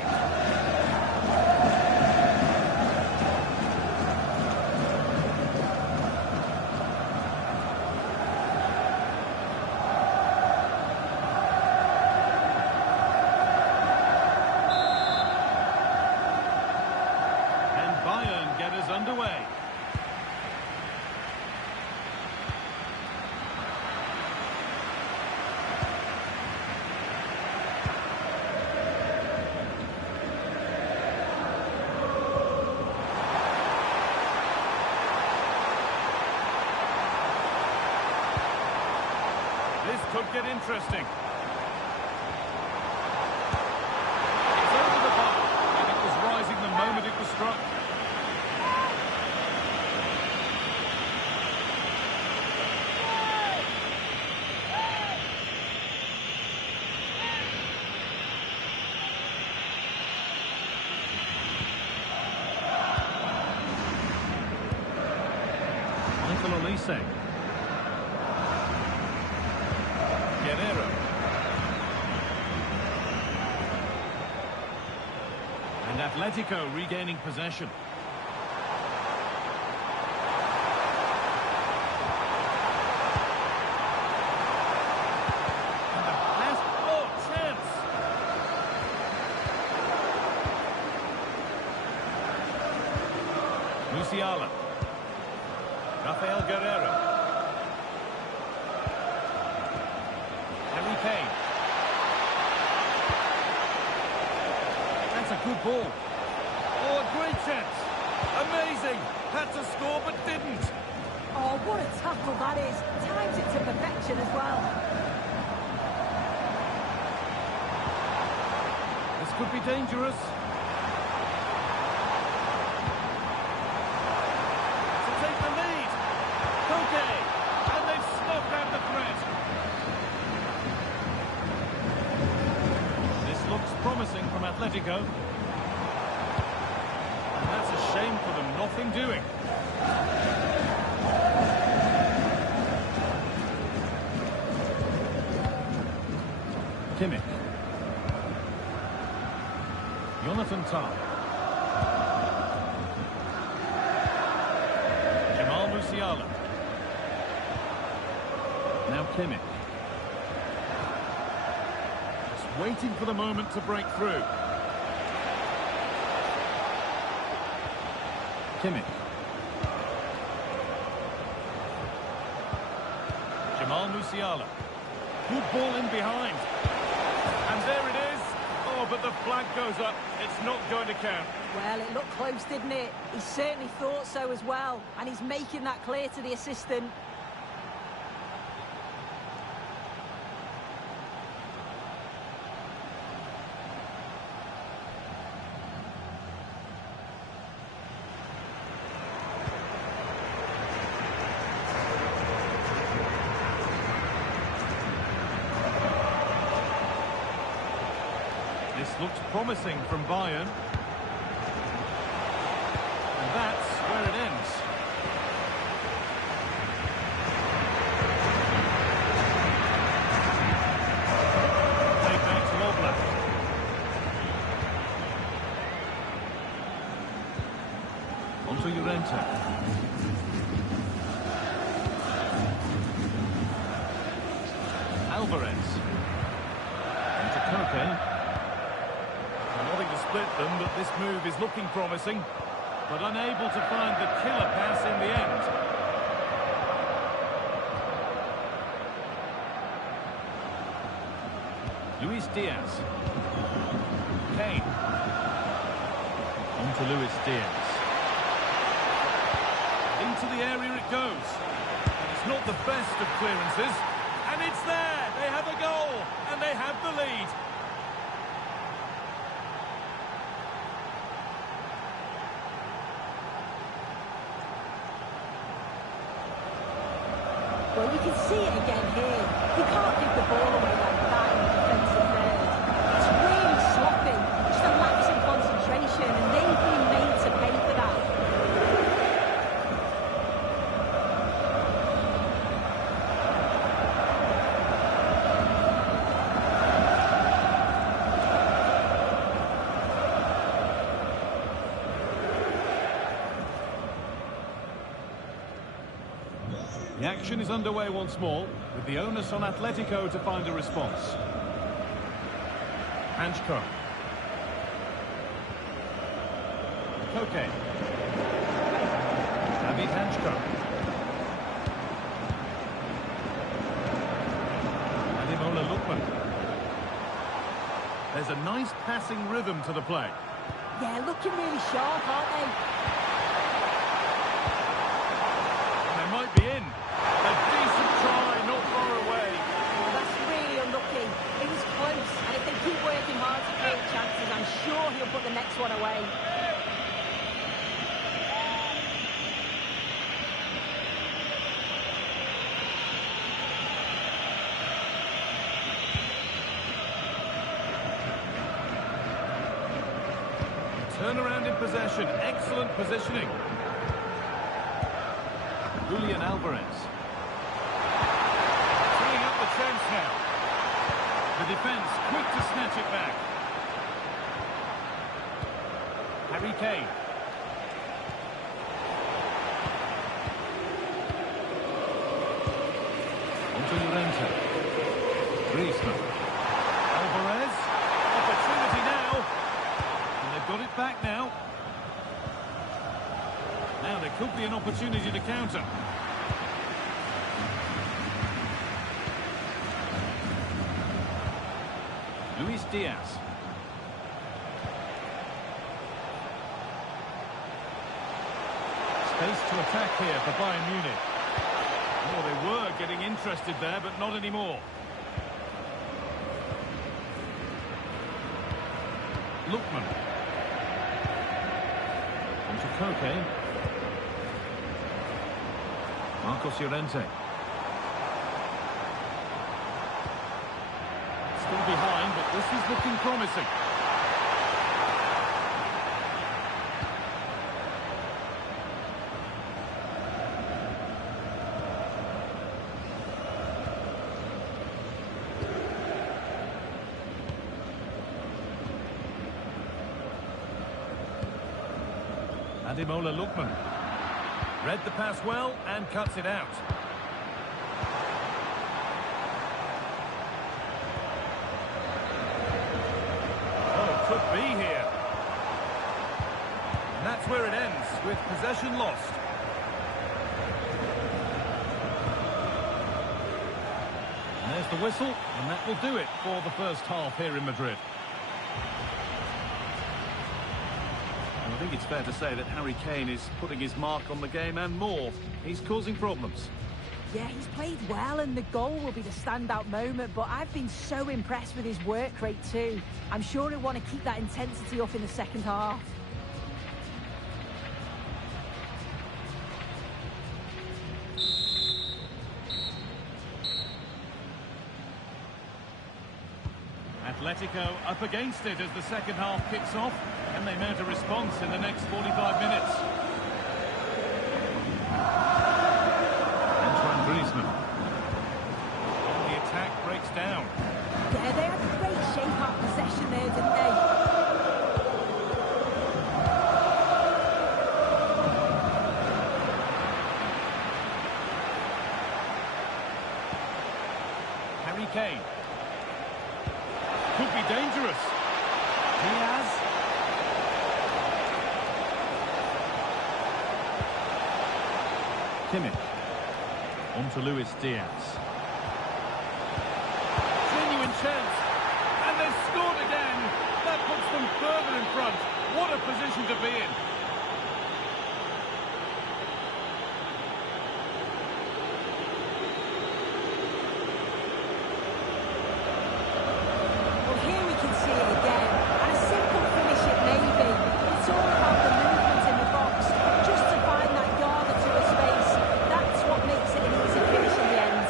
Bayern get us underway. This could get interesting. It's over the bar, and it was rising the moment it was struck. Olise. Guerrero. And Atletico regaining possession. And the pass. Oh, chance! Musiala. Rafael Guerrero. Harry Kane. That's a good ball. Oh, a great chance. Amazing. Had to score but didn't. Oh, what a tackle that is. Times it to perfection as well. This could be dangerous. And they've snuffed out the threat. This looks promising from Atletico. And that's a shame for them, nothing doing. Kimmich. Jonathan Tah. Musiala. Now Kimmich. Just waiting for the moment to break through. Kimmich. Jamal Musiala. Good ball in behind. And there it is. Oh, but the flag goes up. It's not going to count. Well, it looked close, didn't it? He certainly thought so as well. And he's making that clear to the assistant. This looks promising from Bayern. And that's where it ends. Played back to Oblak. Onto Llorente. Alvarez. Into Koke. Nothing to split them, but this move is looking promising, but unable to find the killer pass in the end. Luis Diaz. Kane. On to Luis Diaz. Into the area it goes. It's not the best of clearances, and it's there! They have a goal, and they have the lead. Well, you can see it again here. You can't give the ball away like that in the defensive third. It's really sloppy. Just a lapse in concentration, and they've been made to pay for that. The action is underway once more, with the onus on Atletico to find a response. Hanchko. Koke. David Hanchko. Ademola Lookman. There's a nice passing rhythm to the play. Yeah, looking really sharp, aren't they? They might be in. A decent try, not far away. Well, that's really unlucky. It was close, and if they keep working hard to create chances, I'm sure he'll put the next one away. Turnaround in possession, excellent positioning. Julian Alvarez. Teeing up the chance now. The defence quick to snatch it back. Harry Kane. Onto Llorente. Griezmann. Alvarez. Opportunity now. And they've got it back now. Now there could be an opportunity to counter. Luis Diaz. Space to attack here for Bayern Munich. Oh, they were getting interested there, but not anymore. Lookman. Onto Koke. Marcos Llorente. Still behind, but this is looking promising. Ademola Lookman. Read the pass well and cuts it out. Oh, it could be here. And that's where it ends, with possession lost. And there's the whistle, and that will do it for the first half here in Madrid. And I think it's fair to say that Harry Kane is putting his mark on the game and more. He's causing problems. Yeah, he's played well, and the goal will be the standout moment, but I've been so impressed with his work rate too. I'm sure he'll want to keep that intensity up in the second half. Atletico up against it as the second half kicks off, and they mount a response in the next 45 minutes. Griezmann. And the attack breaks down. Yeah, they had great shape out possession there, didn't they? Harry Kane. Could be dangerous. Diaz. Kimmich. On to Luis Diaz. Genuine chance. And they've scored again. That puts them further in front. What a position to be in. Well, here we can see it again. And a simple finish it may be. It's all about the movement in the box. Just to find that yard or two of space. That's what makes it an easy finish in the end.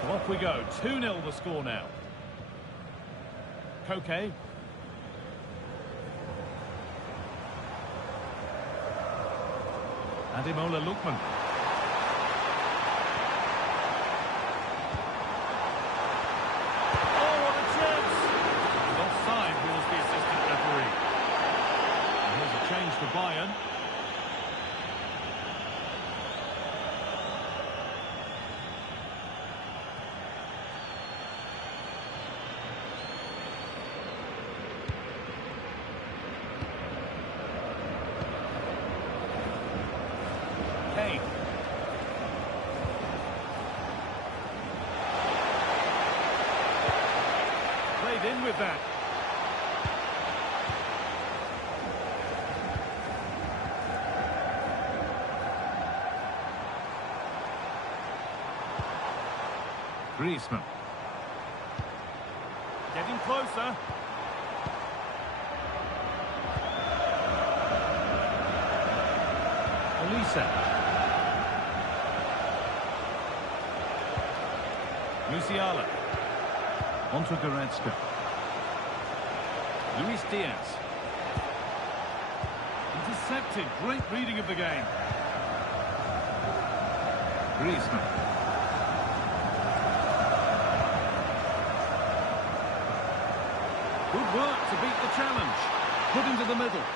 So off we go. 2-0 the score now. Koke. Ademola Lookman. Oh, what a chance! Offside rules the assistant referee. And here's a change for Bayern. Kane. Played in with that. Griezmann. Getting closer. Elisa. Musiala. Onto Goretzka. Luis Diaz. Intercepted. Great reading of the game. Griezmann. Good work to beat the challenge. Put into the middle.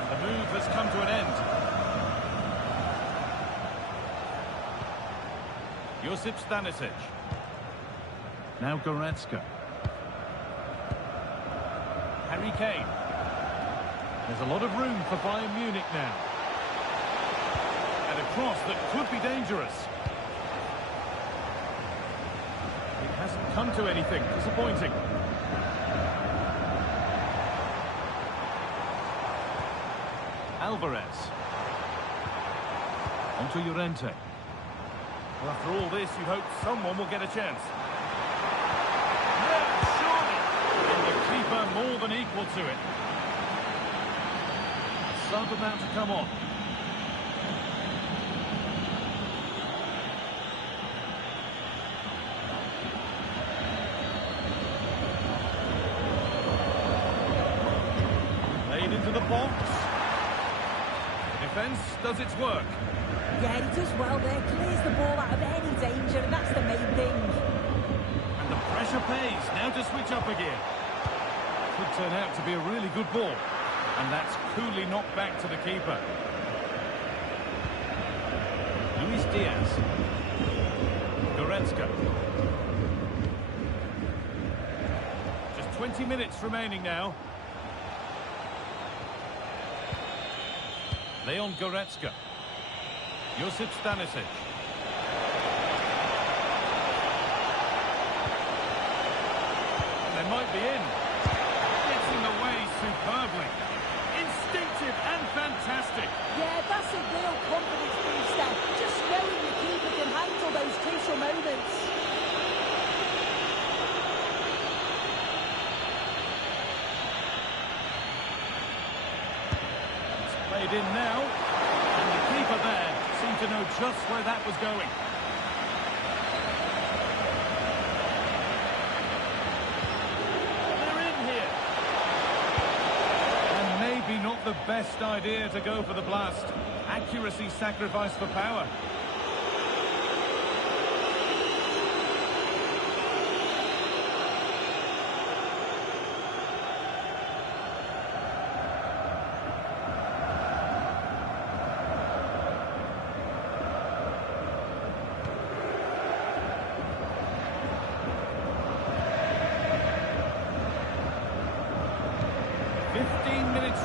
And the move has come to an end. Josip Stanisic. Now Goretzka. Harry Kane. There's a lot of room for Bayern Munich now. And a cross that could be dangerous. It hasn't come to anything. Disappointing. Alvarez. Onto Llorente. Well, after all this, you hope someone will get a chance. Yeah, surely! And the keeper more than equal to it. Sub about to come on. Played into the box. The defence does its work. Yeah, he does well there. Clears the ball out of any danger, and that's the main thing. And the pressure pays. Now to switch up again. Could turn out to be a really good ball. And that's coolly knocked back to the keeper. Diaz. Goretzka. Just 20 minutes remaining now. Leon Goretzka. Josip Stanisic. They might be in. Gets in the way superbly. Instinctive and fantastic. Yeah, that's a real confidence booster. Just knowing the keeper can handle those crucial moments. It's played in now. And the keeper there seemed to know just where that was going. Maybe not the best idea to go for the blast. Accuracy sacrificed for power.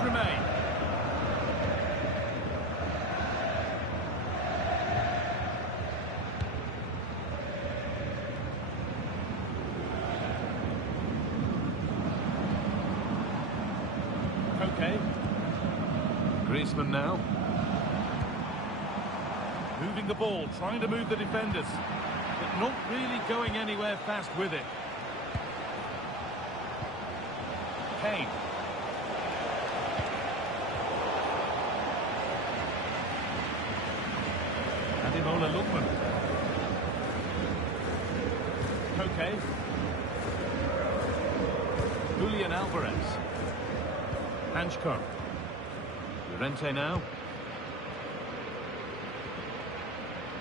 Remain. Okay. Griezmann now. Moving the ball, trying to move the defenders, but not really going anywhere fast with it. Kane. Ademola Lookman. Okay. Julian Alvarez. Hanchko. Llorente now.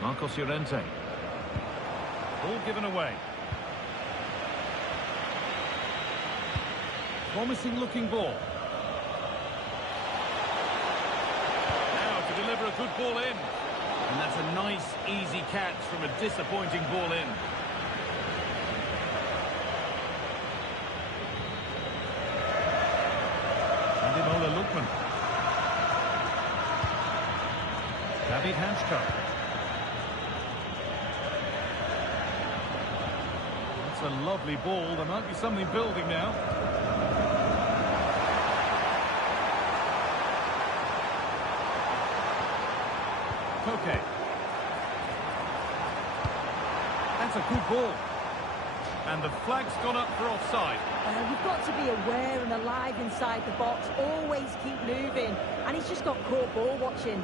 Marcos Llorente. Ball given away. Promising looking ball. Now to deliver a good ball in. And that's a nice, easy catch from a disappointing ball in. Ademola Lookman. David Hanchko. That's a lovely ball. There might be something building now. Okay. That's a good ball. And the flag's gone up for offside. We've got to be aware and alive inside the box. Always keep moving. And he's just got caught ball watching.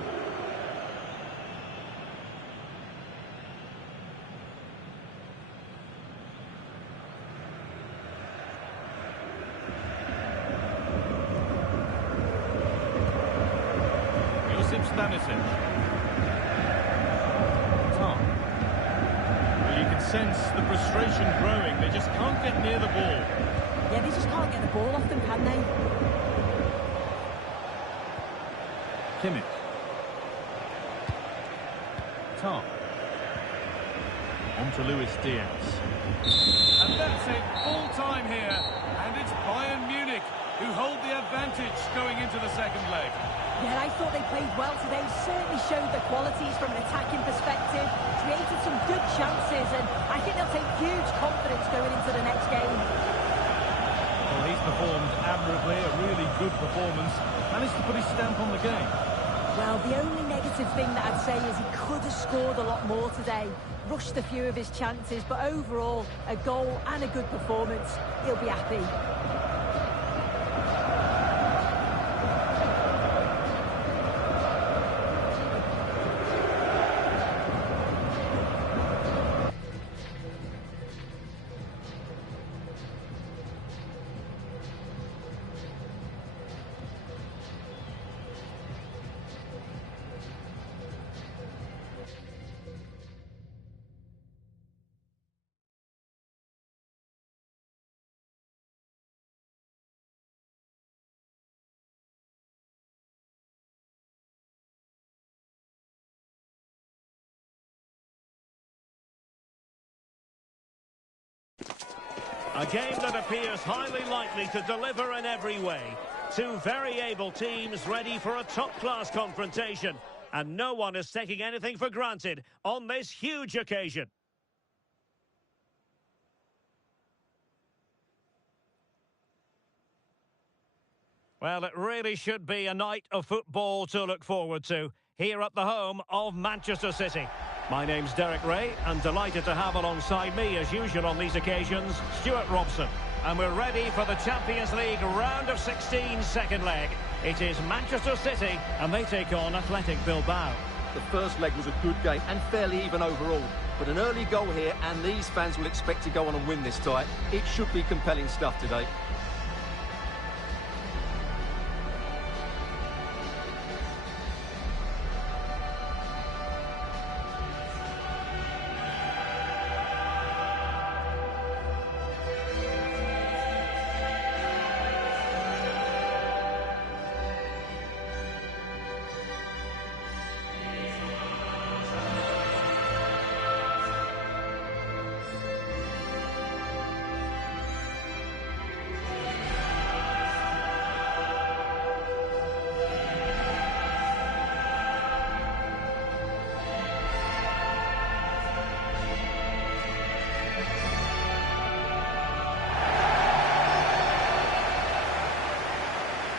Josip Stanisic. Sense the frustration growing. They just can't get near the ball. Yeah, they just can't get the ball off them, can they? Kimmich. Tar. On to Luis Diaz. And that's it, full time here. And it's Bayern Munich who hold the advantage going into the second leg. Yeah, I thought they played well today. Certainly showed their qualities from an attacking perspective. Created some good chances, and I think they'll take huge confidence going into the next game. Well, he's performed admirably, a really good performance. Managed to put his stamp on the game. Well, the only negative thing that I'd say is he could have scored a lot more today. Rushed a few of his chances, but overall, a goal and a good performance. He'll be happy. game that appears highly likely to deliver in every way. Two very able teams ready for a top-class confrontation. And no one is taking anything for granted on this huge occasion. Well, it really should be a night of football to look forward to here at the home of Manchester City. My name's Derek Ray, and delighted to have alongside me, as usual on these occasions, Stuart Robson. And we're ready for the Champions League round of 16 second leg. It is Manchester City, and they take on Athletic Bilbao. The first leg was a good game and fairly even overall. But an early goal here, and these fans will expect to go on and win this tie. It should be compelling stuff today.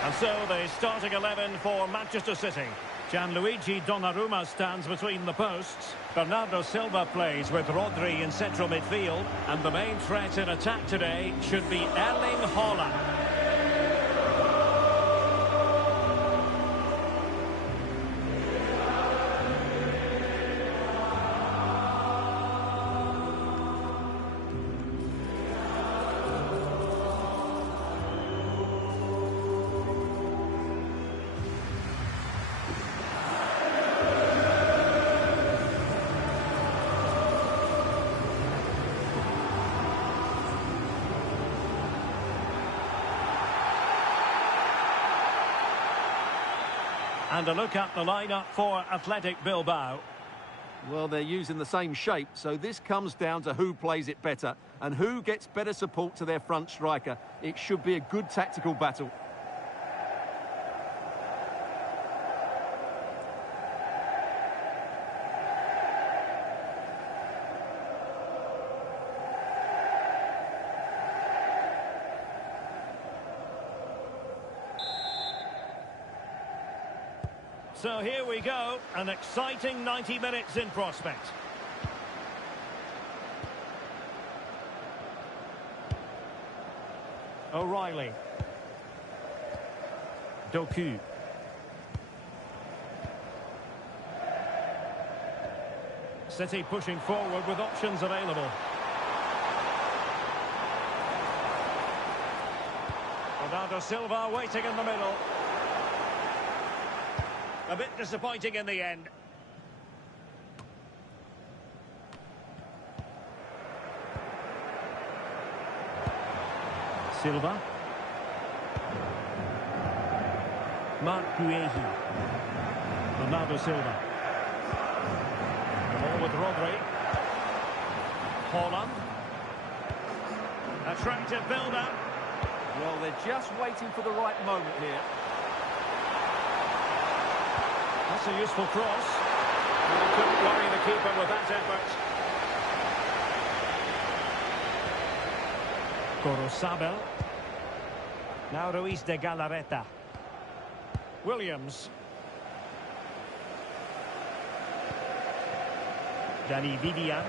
And so the starting 11 for Manchester City. Gianluigi Donnarumma stands between the posts. Bernardo Silva plays with Rodri in central midfield. And the main threat in attack today should be Erling Haaland. And a look at the lineup for Athletic Bilbao. Well, they're using the same shape, so this comes down to who plays it better and who gets better support to their front striker. It should be a good tactical battle. So here we go, an exciting 90 minutes in prospect. O'Reilly. Doku. City pushing forward with options available. Bernardo Silva waiting in the middle. A bit disappointing in the end. Silva. Mark Guehi. Bernardo Silva. The ball with Rodri. Haaland. Attractive build-up. Well, they're just waiting for the right moment here. That's a useful cross. And he couldn't worry the keeper with that effort. Gorosabel. Now Ruiz de Galarreta. Williams. Danny Vivian.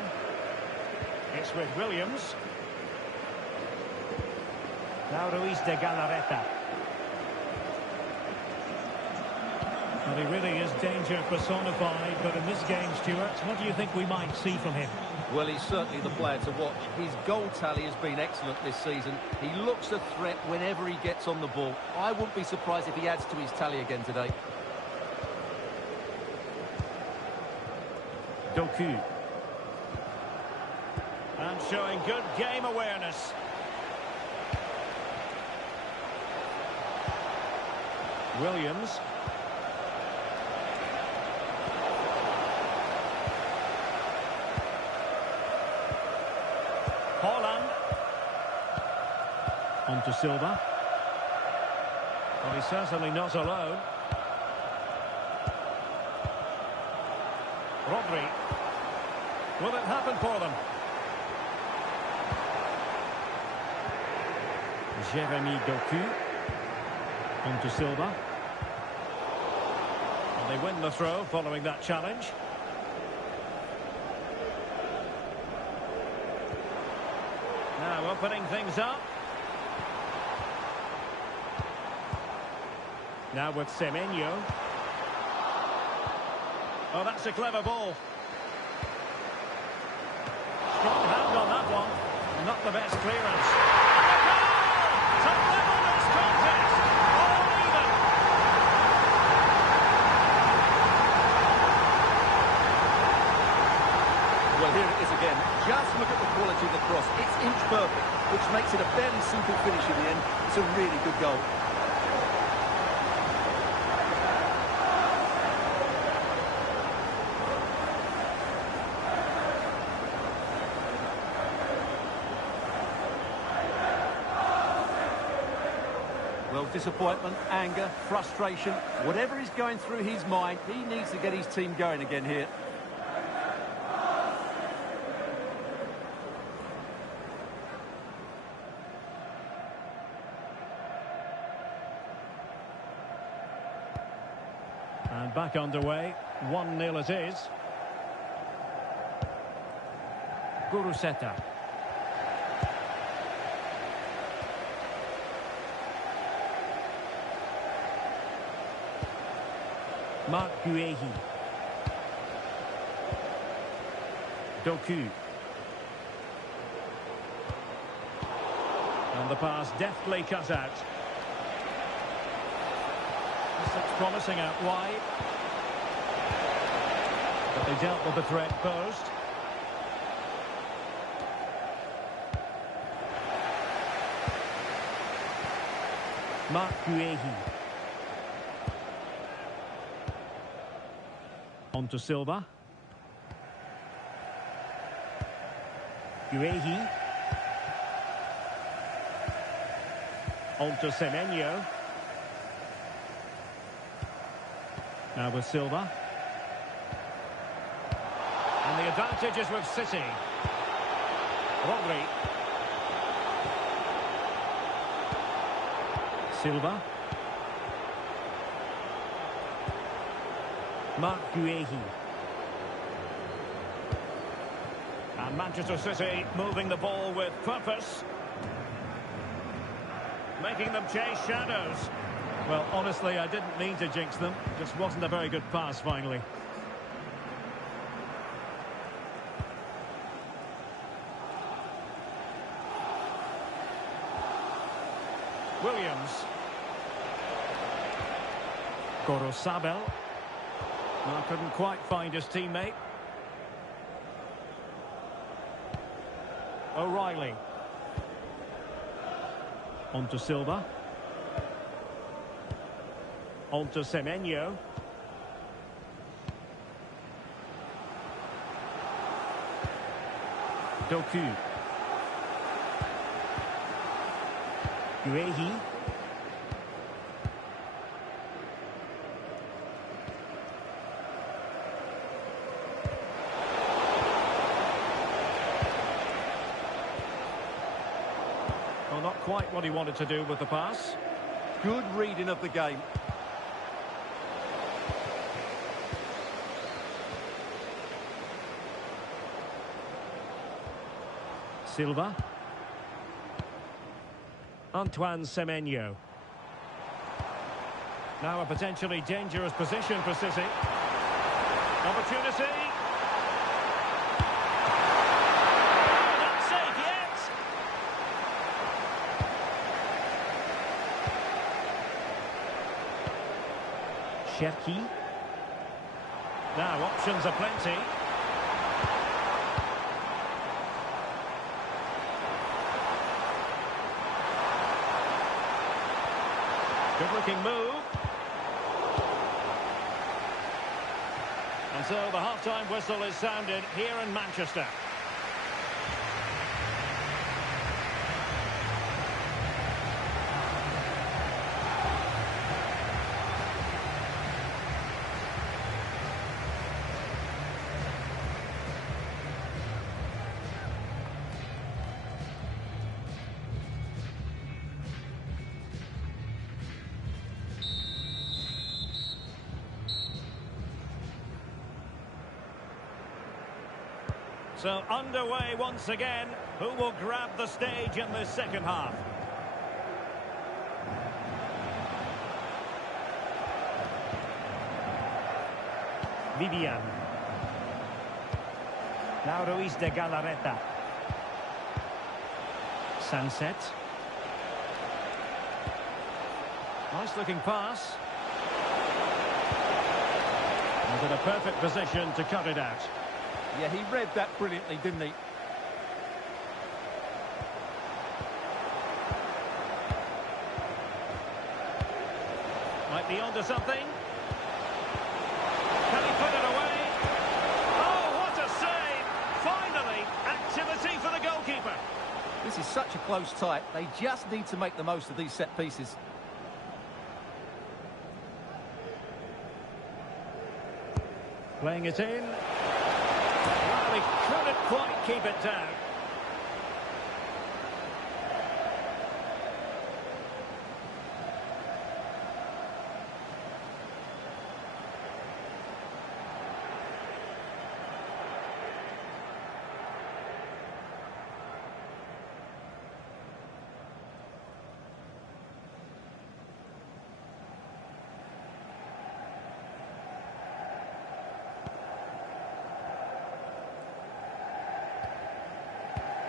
It's with Williams. Now Ruiz de Galarreta. Well, he really is danger personified, but in this game, Stuart, what do you think we might see from him? Well, he's certainly the player to watch. His goal tally has been excellent this season. He looks a threat whenever he gets on the ball. I wouldn't be surprised if he adds to his tally again today. Doku. And showing good game awareness. Williams. Haaland. On to Silva. Well, he's certainly not alone. Rodri. Will it happen for them? Jeremy Doku. On to Silva. Well, they win the throw following that challenge. Now opening things up. Now with Semenyo. Oh, that's a clever ball. Strong hand on that one. Not the best clearance. To level this contest. All even. Well, here it is again. Just look at the quality of the cross. It's inch perfect, which makes it a fairly simple finish in the end. It's a really good goal. Well, disappointment, anger, frustration, whatever is going through his mind, he needs to get his team going again here. And back underway. 1-0 it is. Guruseta. Marc Guehi. Doku. And the pass deftly cut out. This looks promising out wide. But they dealt with the threat posed. Marc Guehi. On to Silva. Guehi. On to Semenyo. Now with Silva. And the advantage is with City. Rodri. Silva. Marc Guehi. And Manchester City moving the ball with purpose. Making them chase shadows. Well, honestly, I didn't mean to jinx them. Just wasn't a very good pass, finally. Williams. Gorosabel. No, couldn't quite find his teammate. O'Reilly. On to Silva. On to Semenyo. Doku. Guehi. Well, not quite what he wanted to do with the pass. Good reading of the game. Silva. Antoine Semenyo. Now a potentially dangerous position for City. Opportunity. Not safe yet. Cherki. Now options are plenty. Good-looking move. And so the half-time whistle is sounded here in Manchester. So underway once again. Who will grab the stage in this second half? Vivian. Now Ruiz de Galarreta. Sunset. Nice looking pass. He's in a perfect position to cut it out. Yeah, he read that brilliantly, didn't he? Might be onto something. Can he put it away? Oh, what a save! Finally, activity for the goalkeeper. This is such a close tie. They just need to make the most of these set pieces. Playing it in. Well, he couldn't quite keep it down.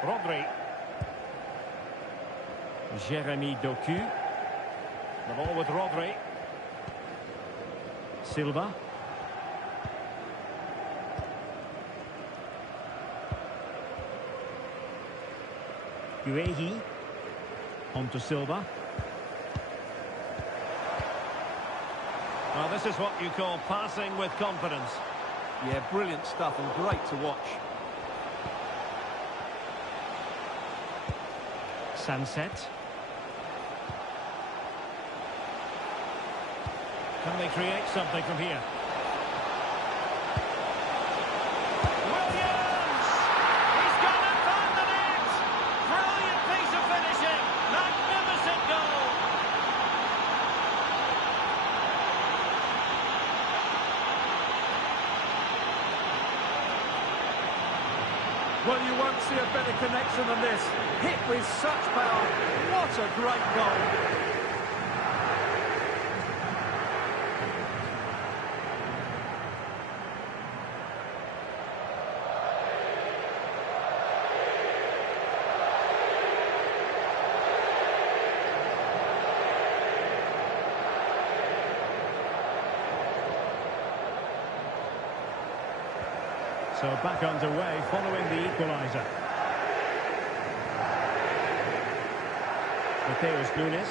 Rodri. Jeremy Doku. The ball with Rodri. Silva. Guehi. On to Silva. Well, this is what you call passing with confidence. Yeah, brilliant stuff and great to watch. Sunset. Can they create something from here? Williams! He's gone and found the net! Brilliant piece of finishing! Magnificent goal! Well, you won't see a better connection than this. Hit with such power. What a great goal. So back underway following the equaliser. Mateus Nunes.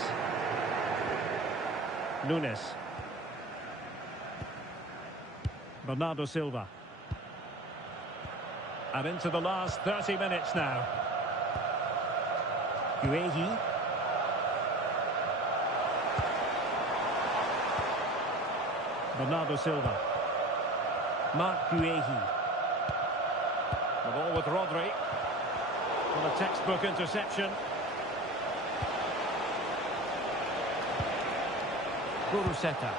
Nunes. Bernardo Silva. And into the last 30 minutes now. Guehi. Bernardo Silva. Marc Guehi. The ball with Rodri. On a textbook interception. Guruseta.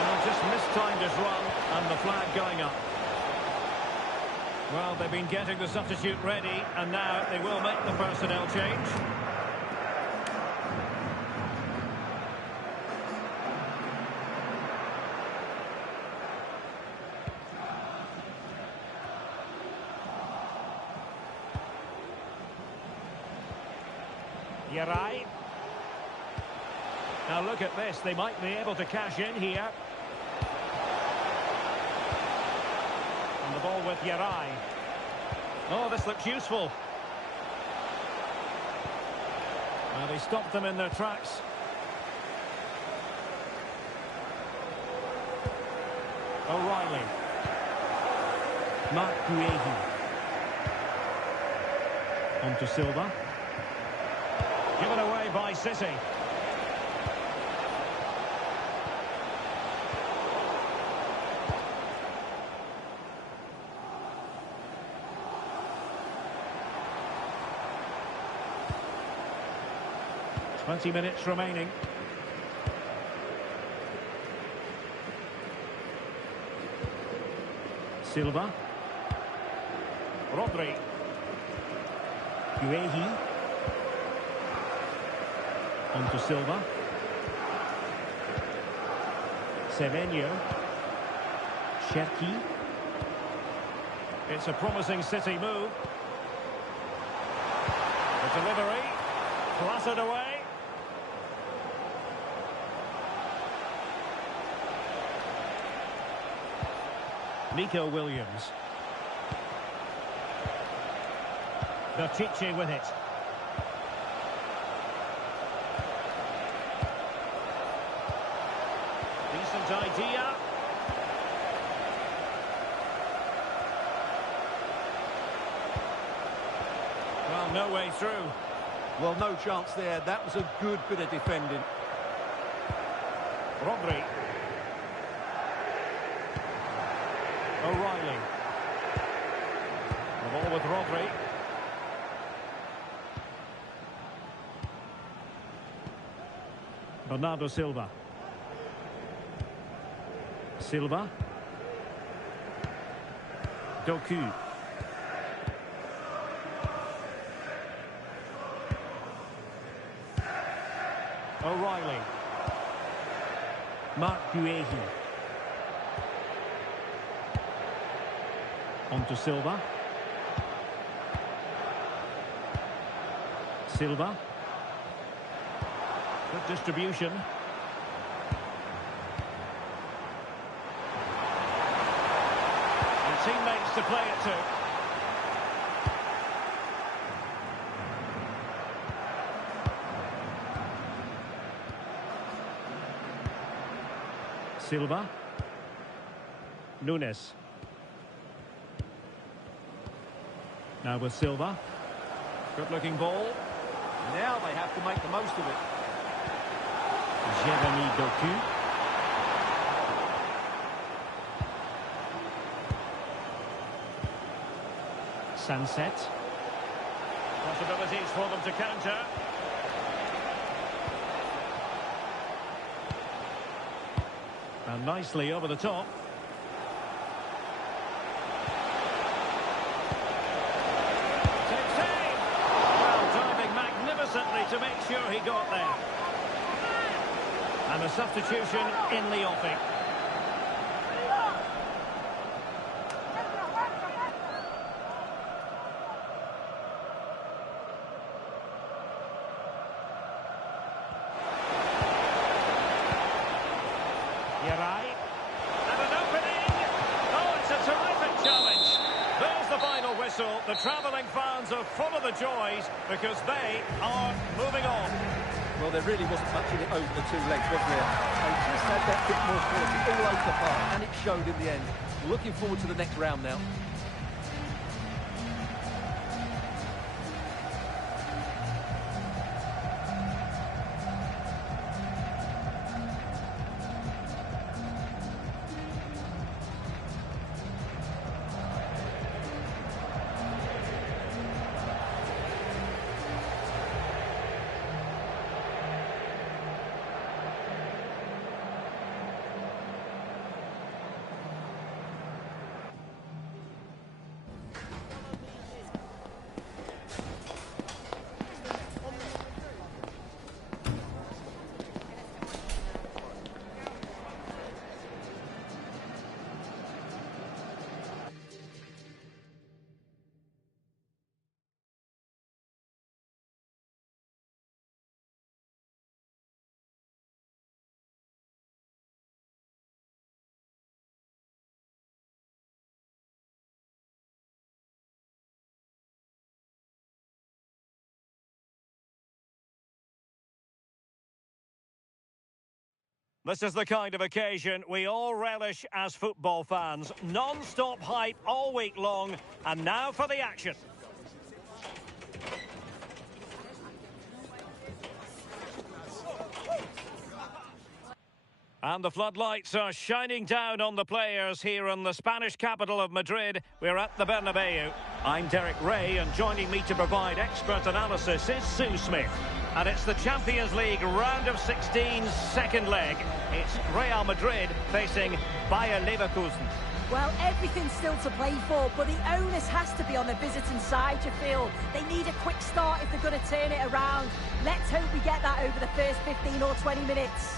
Well, just mistimed his run and the flag going up. Well, they've been getting the substitute ready and now they will make the personnel change. Yarai. Now look at this, they might be able to cash in here. And the ball with Yarai. Oh, this looks useful. Well, they stopped them in their tracks. O'Reilly. Marc Guehi. On to Silva. Given away by City. Twenty minutes remaining. Silva. Rodri. Guehi. On to Silva. Semenyo. Cherki. It's a promising City move. The delivery. Clattered away. Nico Williams. Berchiche with it. Decent idea. Well, no way through. Well, no chance there. That was a good bit of defending. Rodri. O'Reilly. The ball with Rodri. Bernardo Silva. Silva. Doku. O'Reilly. Mark Guehi. On to Silva. Silva. Good distribution. And teammates to play it to. Silva. Nunes. Now with Silva. Good-looking ball. Now they have to make the most of it. Jeremy Doku. Sunset. Possibilities for them to counter. And nicely over the top. To make sure he got there. And a substitution in the offing. Yarai. And an opening. Oh, it's a terrific challenge. There's the final whistle. The travelling fans are full of the joys because they are moving on. Well, there really wasn't much in it over the two legs, was there? They just had that bit more quality all over the park, and it showed in the end. Looking forward to the next round now. This is the kind of occasion we all relish as football fans. Non-stop hype all week long, and now for the action. And the floodlights are shining down on the players here in the Spanish capital of Madrid. We're at the Bernabeu. I'm Derek Ray, and joining me to provide expert analysis is Sue Smith. And it's the Champions League round of 16's second leg. It's Real Madrid facing Bayer Leverkusen. Well, everything's still to play for, but the onus has to be on the visiting side, you feel. They need a quick start if they're going to turn it around. Let's hope we get that over the first 15 or 20 minutes.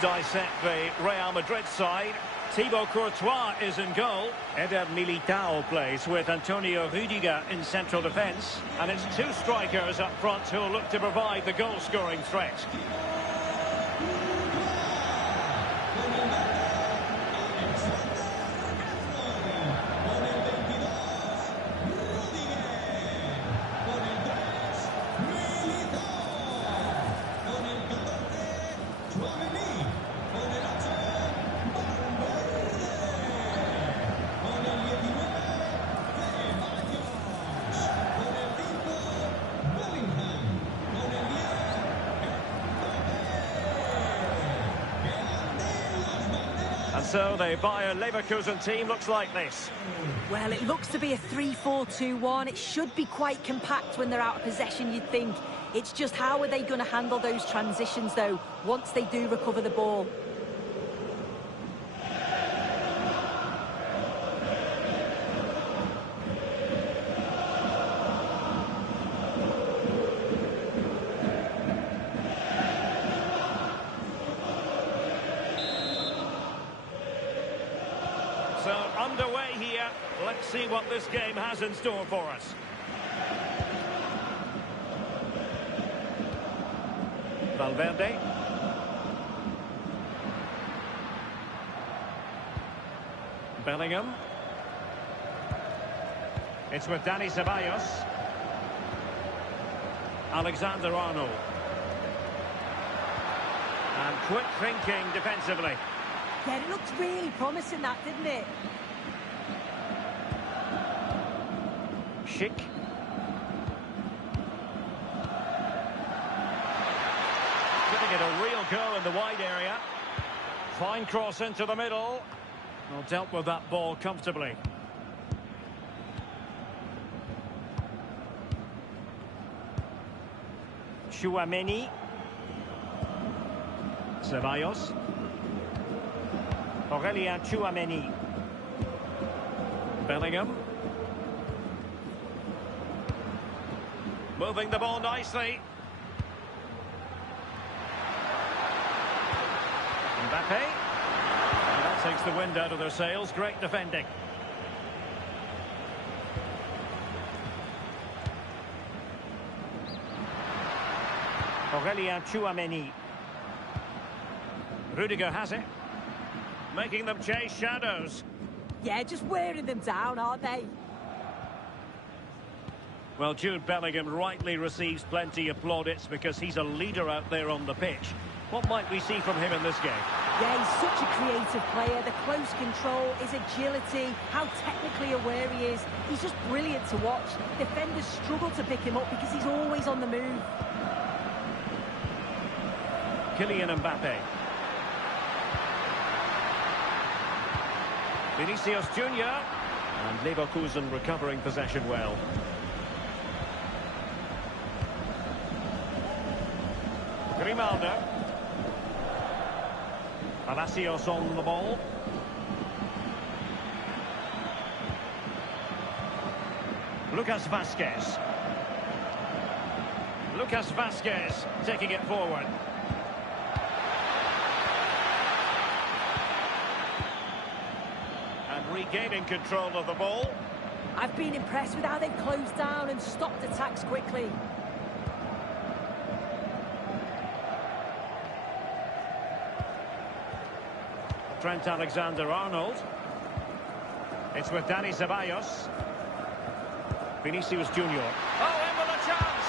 Dissect the Real Madrid side. Thibaut Courtois is in goal. Eder Militao plays with Antonio Rüdiger in central defence. And it's two strikers up front who will look to provide the goal-scoring threat. So the Bayer Leverkusen team looks like this. Well, it looks to be a 3-4-2-1. It should be quite compact when they're out of possession, you'd think. It's just how are they going to handle those transitions, though, once they do recover the ball? So, underway here. Let's see what this game has in store for us. Valverde. Bellingham. It's with Dani Ceballos. Alexander-Arnold. And quick thinking defensively. Yeah, it looked really promising, that, didn't it? Schick. Giving it a real go in the wide area. Fine cross into the middle. Well, dealt with that ball comfortably. Tchouaméni. Ceballos. Aurélien Tchouaméni. Bellingham. Moving the ball nicely. Mbappe. And that takes the wind out of their sails. Great defending. Aurélien Tchouaméni. Rüdiger has it. Making them chase shadows. Yeah, just wearing them down, aren't they? Well, Jude Bellingham rightly receives plenty of plaudits because he's a leader out there on the pitch. What might we see from him in this game? Yeah, he's such a creative player. The close control, his agility, how technically aware he is. He's just brilliant to watch. Defenders struggle to pick him up because he's always on the move. Kylian Mbappe. Vinicius Junior. And Leverkusen recovering possession well. Grimaldo. Palacios on the ball. Lucas Vázquez. Lucas Vázquez taking it forward. And regaining control of the ball. I've been impressed with how they've closed down and stopped attacks quickly. Trent Alexander-Arnold. It's with Dani Ceballos. Vinicius Junior. Oh, in with a chance!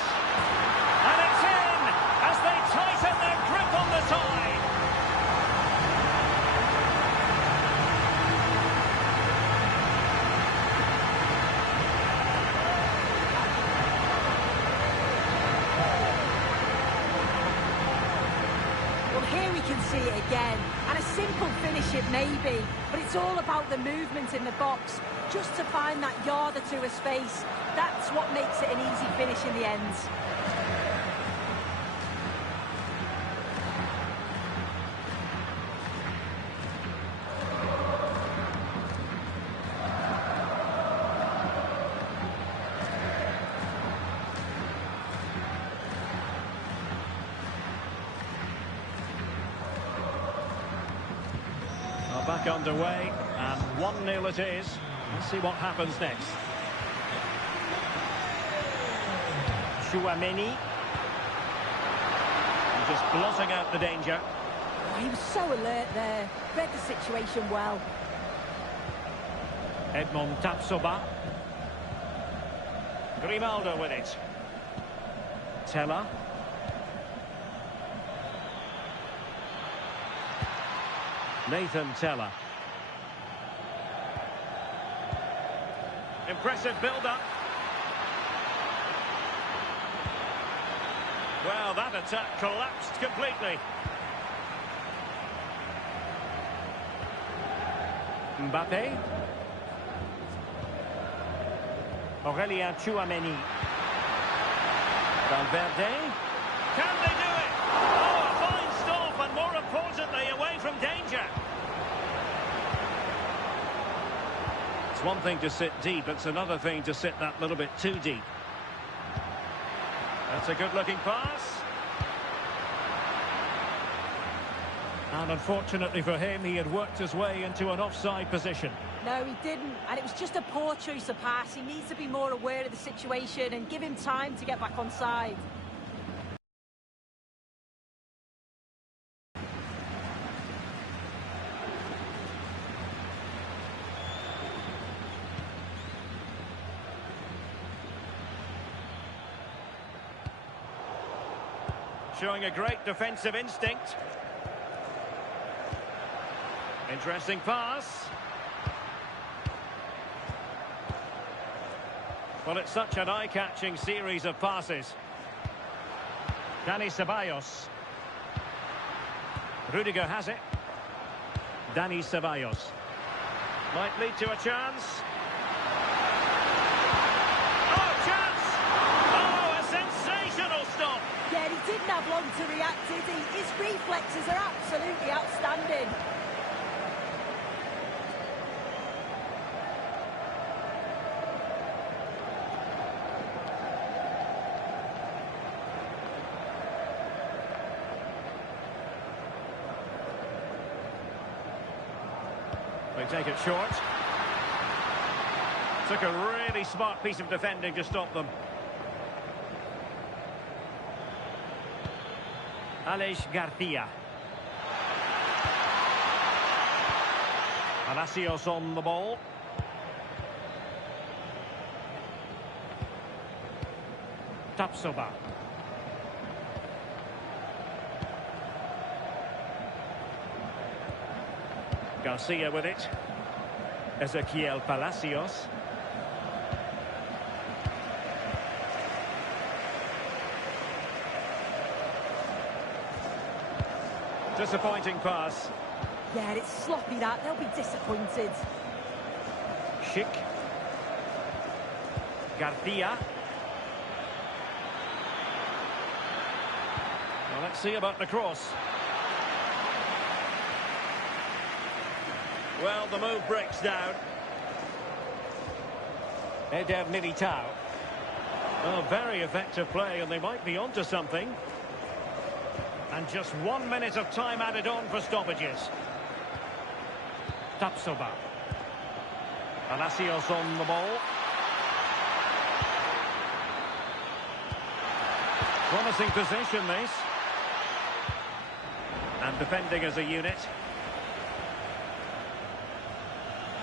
And it's in as they tighten their grip on the tie. Well, here we can see it again. And a simple finish it may be, but it's all about the movement in the box. Just to find that yard or two of space, that's what makes it an easy finish in the end. Well, back underway, and 1-0 it is. Let's see what happens next. Tchouaméni. Just blotting out the danger. He was so alert there. Read the situation well. Edmond Tapsoba. Grimaldo with it. Tella. Nathan Tella. Impressive build-up. Well, that attack collapsed completely. Mbappe. Aurélien Tchouaméni. Valverde. Can they do it? Oh, a fine stop, and more importantly, away from danger. It's one thing to sit deep, it's another thing to sit that little bit too deep. That's a good-looking pass. And unfortunately for him, he had worked his way into an offside position. No, he didn't, and it was just a poor choice of pass. He needs to be more aware of the situation and give him time to get back on side. Showing a great defensive instinct. Interesting pass. Well, it's such an eye-catching series of passes. Dani Ceballos. Rudiger has it. Dani Ceballos. Might lead to a chance. Oh, chance! Oh, a sensational stop! Yeah, he didn't have long to react, did he? His reflexes are absolutely outstanding. They take it short. Took a really smart piece of defending to stop them. Aleix Garcia. Palacios on the ball. Tapsoba. Garcia with it. Ezequiel Palacios. Disappointing pass. Yeah, it's sloppy that. They'll be disappointed. Schick. Garcia. Well, let's see about the cross. Well, the move breaks down. Eder Militao. Oh, very effective play, and they might be onto something. And just 1 minute of time added on for stoppages. Tapsoba. Palacios on the ball. Promising position, this. And defending as a unit.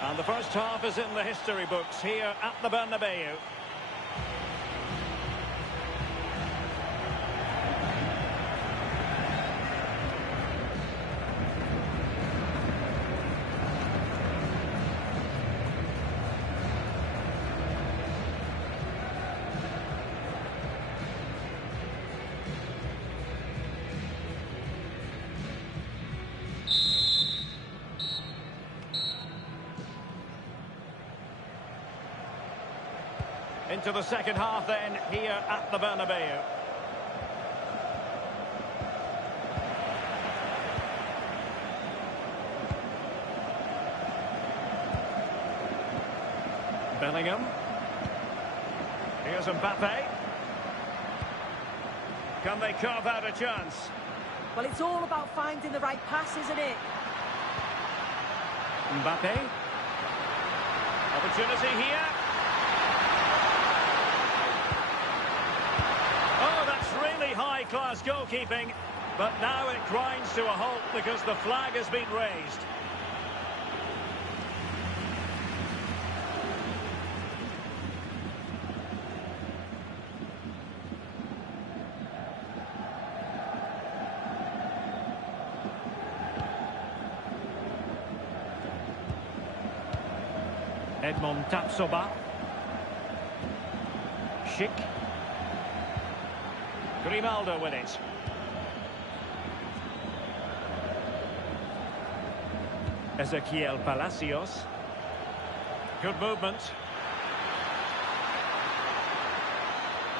And the first half is in the history books here at the Bernabeu. Into the second half then, here at the Bernabeu. Bellingham. Here's Mbappe. Can they carve out a chance? Well, it's all about finding the right pass, isn't it? Mbappe. Opportunity here. Oh, that's really high-class goalkeeping. But now it grinds to a halt because the flag has been raised. Edmond Tapsoba. Schick. Grimaldo with it. Ezequiel Palacios. Good movement.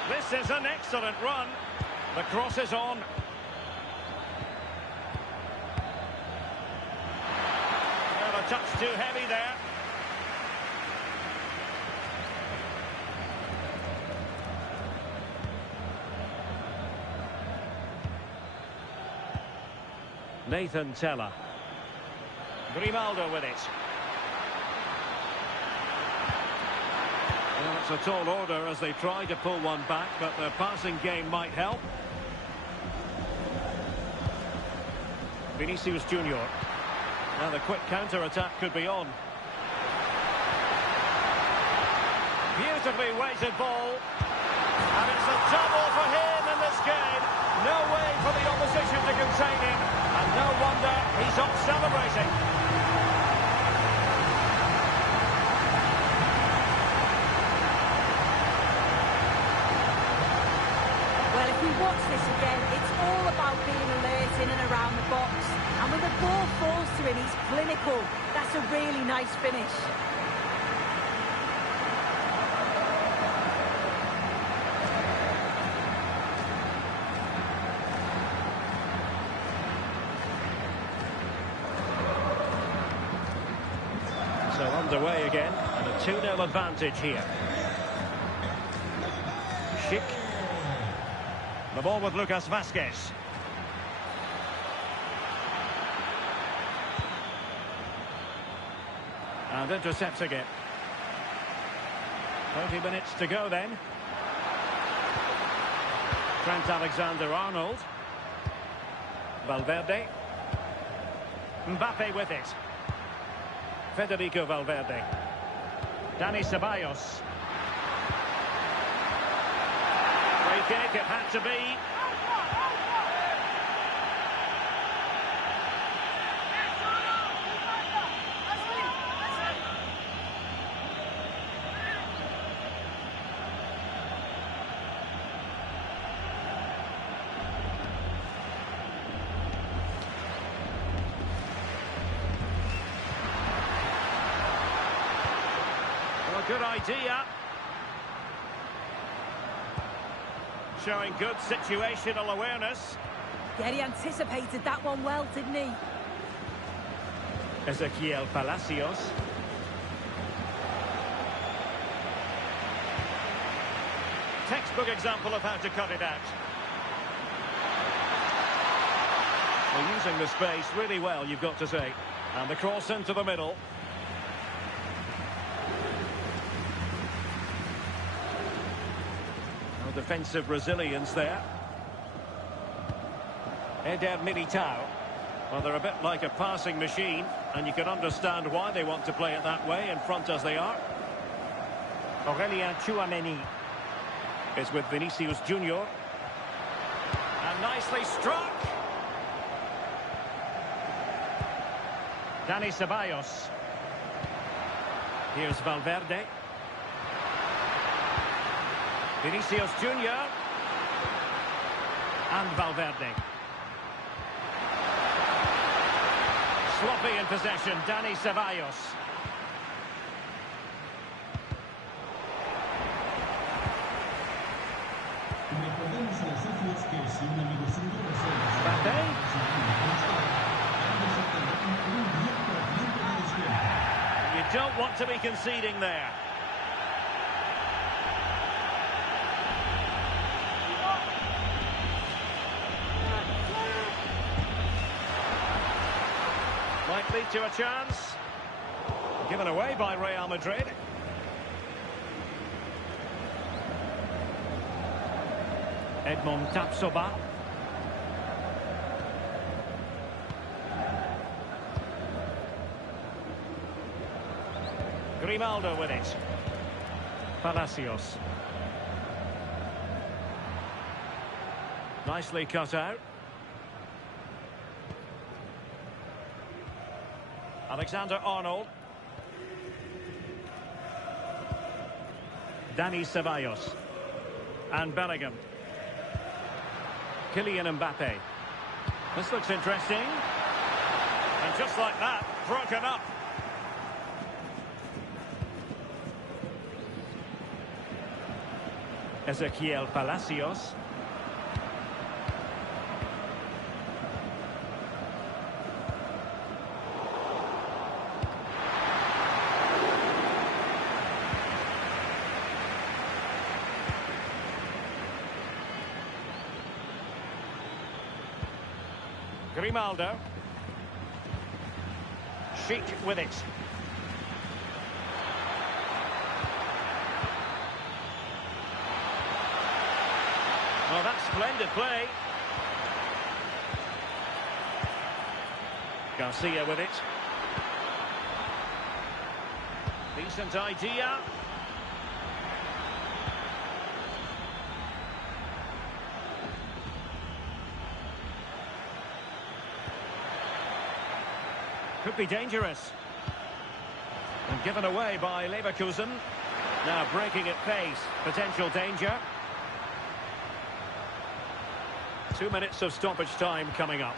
This is an excellent run. The cross is on. Well, a touch too heavy there. Nathan Tella. Grimaldo with it. Well, it's a tall order as they try to pull one back, but the passing game might help. Vinicius Junior. Now the quick counter-attack could be on. Beautifully weighted ball. And it's a double for him in this game. No way for the opposition to contain him. And no wonder he's off celebrating. Well, if we watch this again, it's all about being alert in and around the box. And when the ball falls to him, he's clinical. That's a really nice finish. So underway again, and a 2-0 advantage here. Schick. The ball with Lucas Vazquez. And intercepting it. 30 minutes to go then. Trent Alexander-Arnold. Valverde. Mbappe with it. Federico Valverde. Dani Ceballos. Free kick, it had to be. Good idea. Showing good situational awareness. Yeah, he anticipated that one well, didn't he? Ezequiel Palacios. Textbook example of how to cut it out. They're using the space really well, you've got to say. And the cross into the middle. Defensive resilience there. Eder Militao. Well, they're a bit like a passing machine, and you can understand why they want to play it that way, in front as they are. Aurelien Tchouameni is with Vinicius Junior. And nicely struck. Dani Ceballos. Here's Valverde. Vinicius Junior. And Valverde. Sloppy in possession, Dani Ceballos. Mbappe. You don't want to be conceding there. Might lead to a chance. Given away by Real Madrid. Edmond Tapsoba. Grimaldo with it. Palacios. Nicely cut out. Alexander-Arnold. Dani Ceballos. And Bellingham. Kylian Mbappe. This looks interesting. And just like that, broken up. Ezequiel Palacios. Grimaldo. Sheik with it. Well, that's splendid play. Garcia with it. Decent idea. Could be dangerous. And given away by Leverkusen. Now breaking at pace. Potential danger. 2 minutes of stoppage time coming up.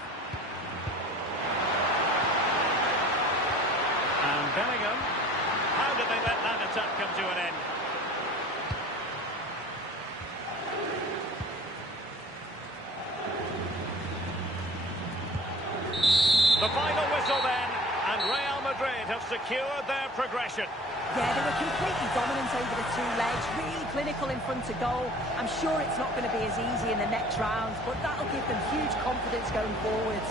And Bellingham. How did they let that attack come to an end? The final whistle then, and Real Madrid have secured their progression. Yeah, they were completely dominant over the two legs, really clinical in front of goal. I'm sure it's not going to be as easy in the next round, but that'll give them huge confidence going forward.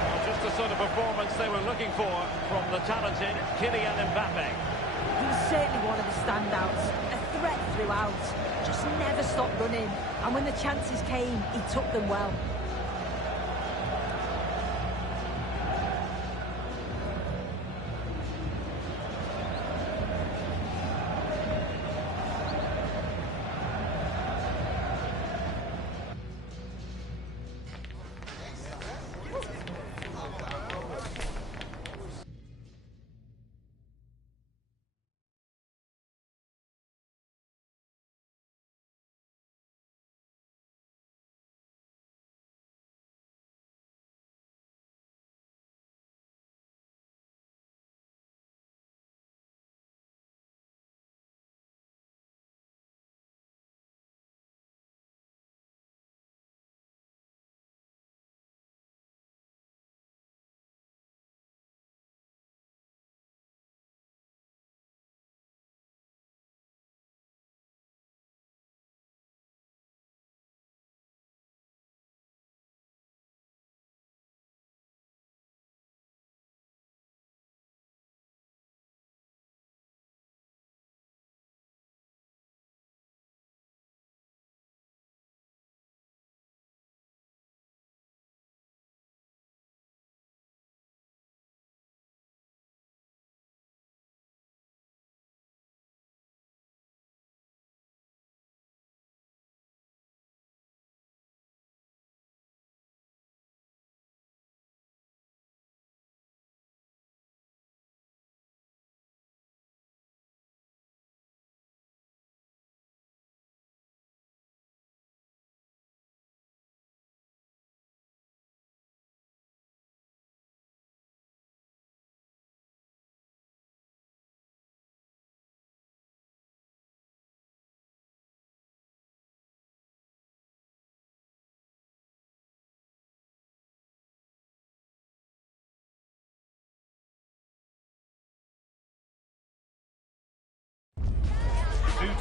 Well, just the sort of performance they were looking for from the talented Kylian Mbappe. He was certainly one of the standouts, a threat throughout, just never stopped running. And when the chances came, he took them well.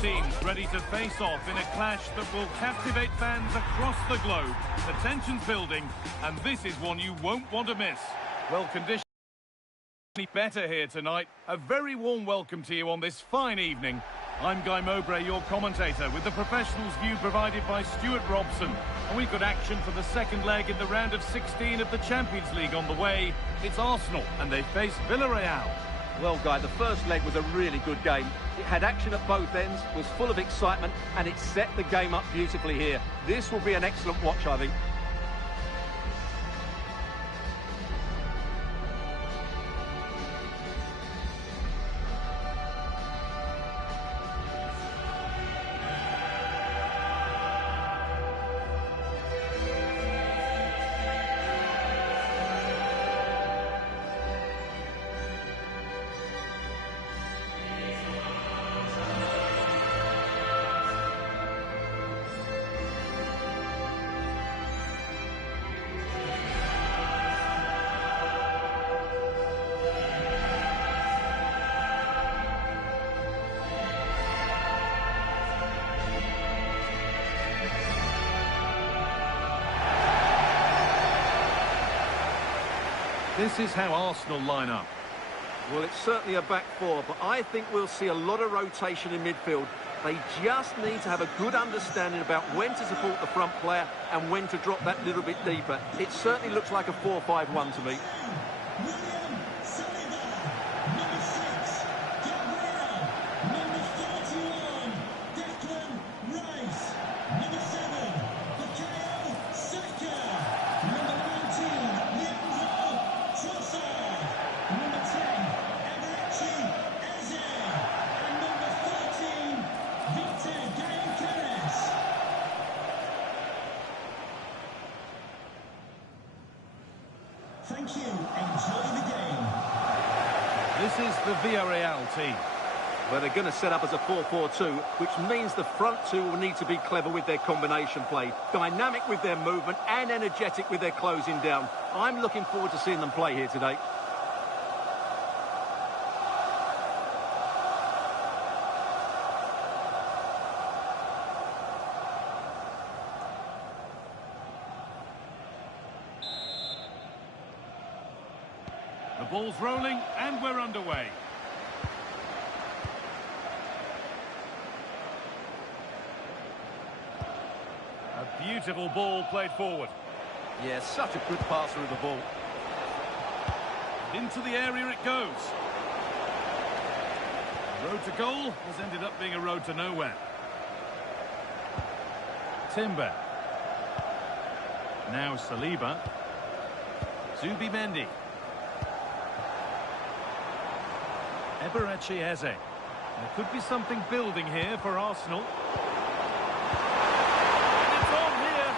teams ready to face off in a clash that will captivate fans across the globe. The tension's building, and this is one you won't want to miss. Well, conditions better here tonight. A very warm welcome to you on this fine evening. I'm Guy Mowbray, your commentator, with the professionals' view provided by Stuart Robson. And we've got action for the second leg in the round of 16 of the Champions League on the way. It's Arsenal, and they face Villarreal. Well, Guy, the first leg was a really good game. It had action at both ends, was full of excitement, and it set the game up beautifully here. This will be an excellent watch, I think. This is how Arsenal line up. Well, it's certainly a back four, but I think we'll see a lot of rotation in midfield. They just need to have a good understanding about when to support the front player and when to drop that little bit deeper. It certainly looks like a 4-5-1 to me. Thank you. Enjoy the game. This is the Villarreal team. Well, they're going to set up as a 4-4-2, which means the front two will need to be clever with their combination play, dynamic with their movement and energetic with their closing down. I'm looking forward to seeing them play here today. The ball's rolling, and we're underway. A beautiful ball played forward. Yeah, such a good passer of the ball. Into the area it goes. The road to goal has ended up being a road to nowhere. Timber. Now Saliba. Zubimendi. Eberechi Eze. There could be something building here for Arsenal. And it's on here.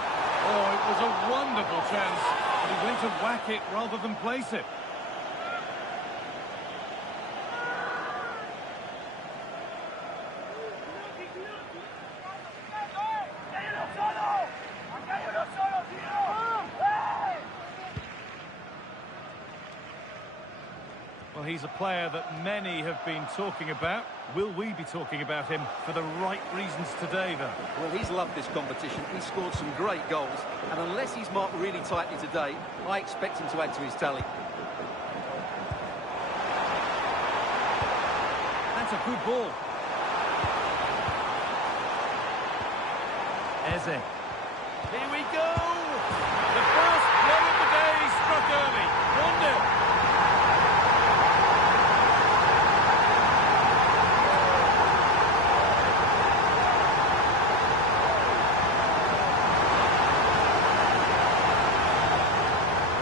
Oh, it was a wonderful chance, but he went to whack it rather than place it. Well, he's a player that many have been talking about. Will we be talking about him for the right reasons today, though? Well, he's loved this competition. He's scored some great goals. And unless he's marked really tightly today, I expect him to add to his tally. That's a good ball. Eze. Here we go! The first blow of the day struck early. 1-0.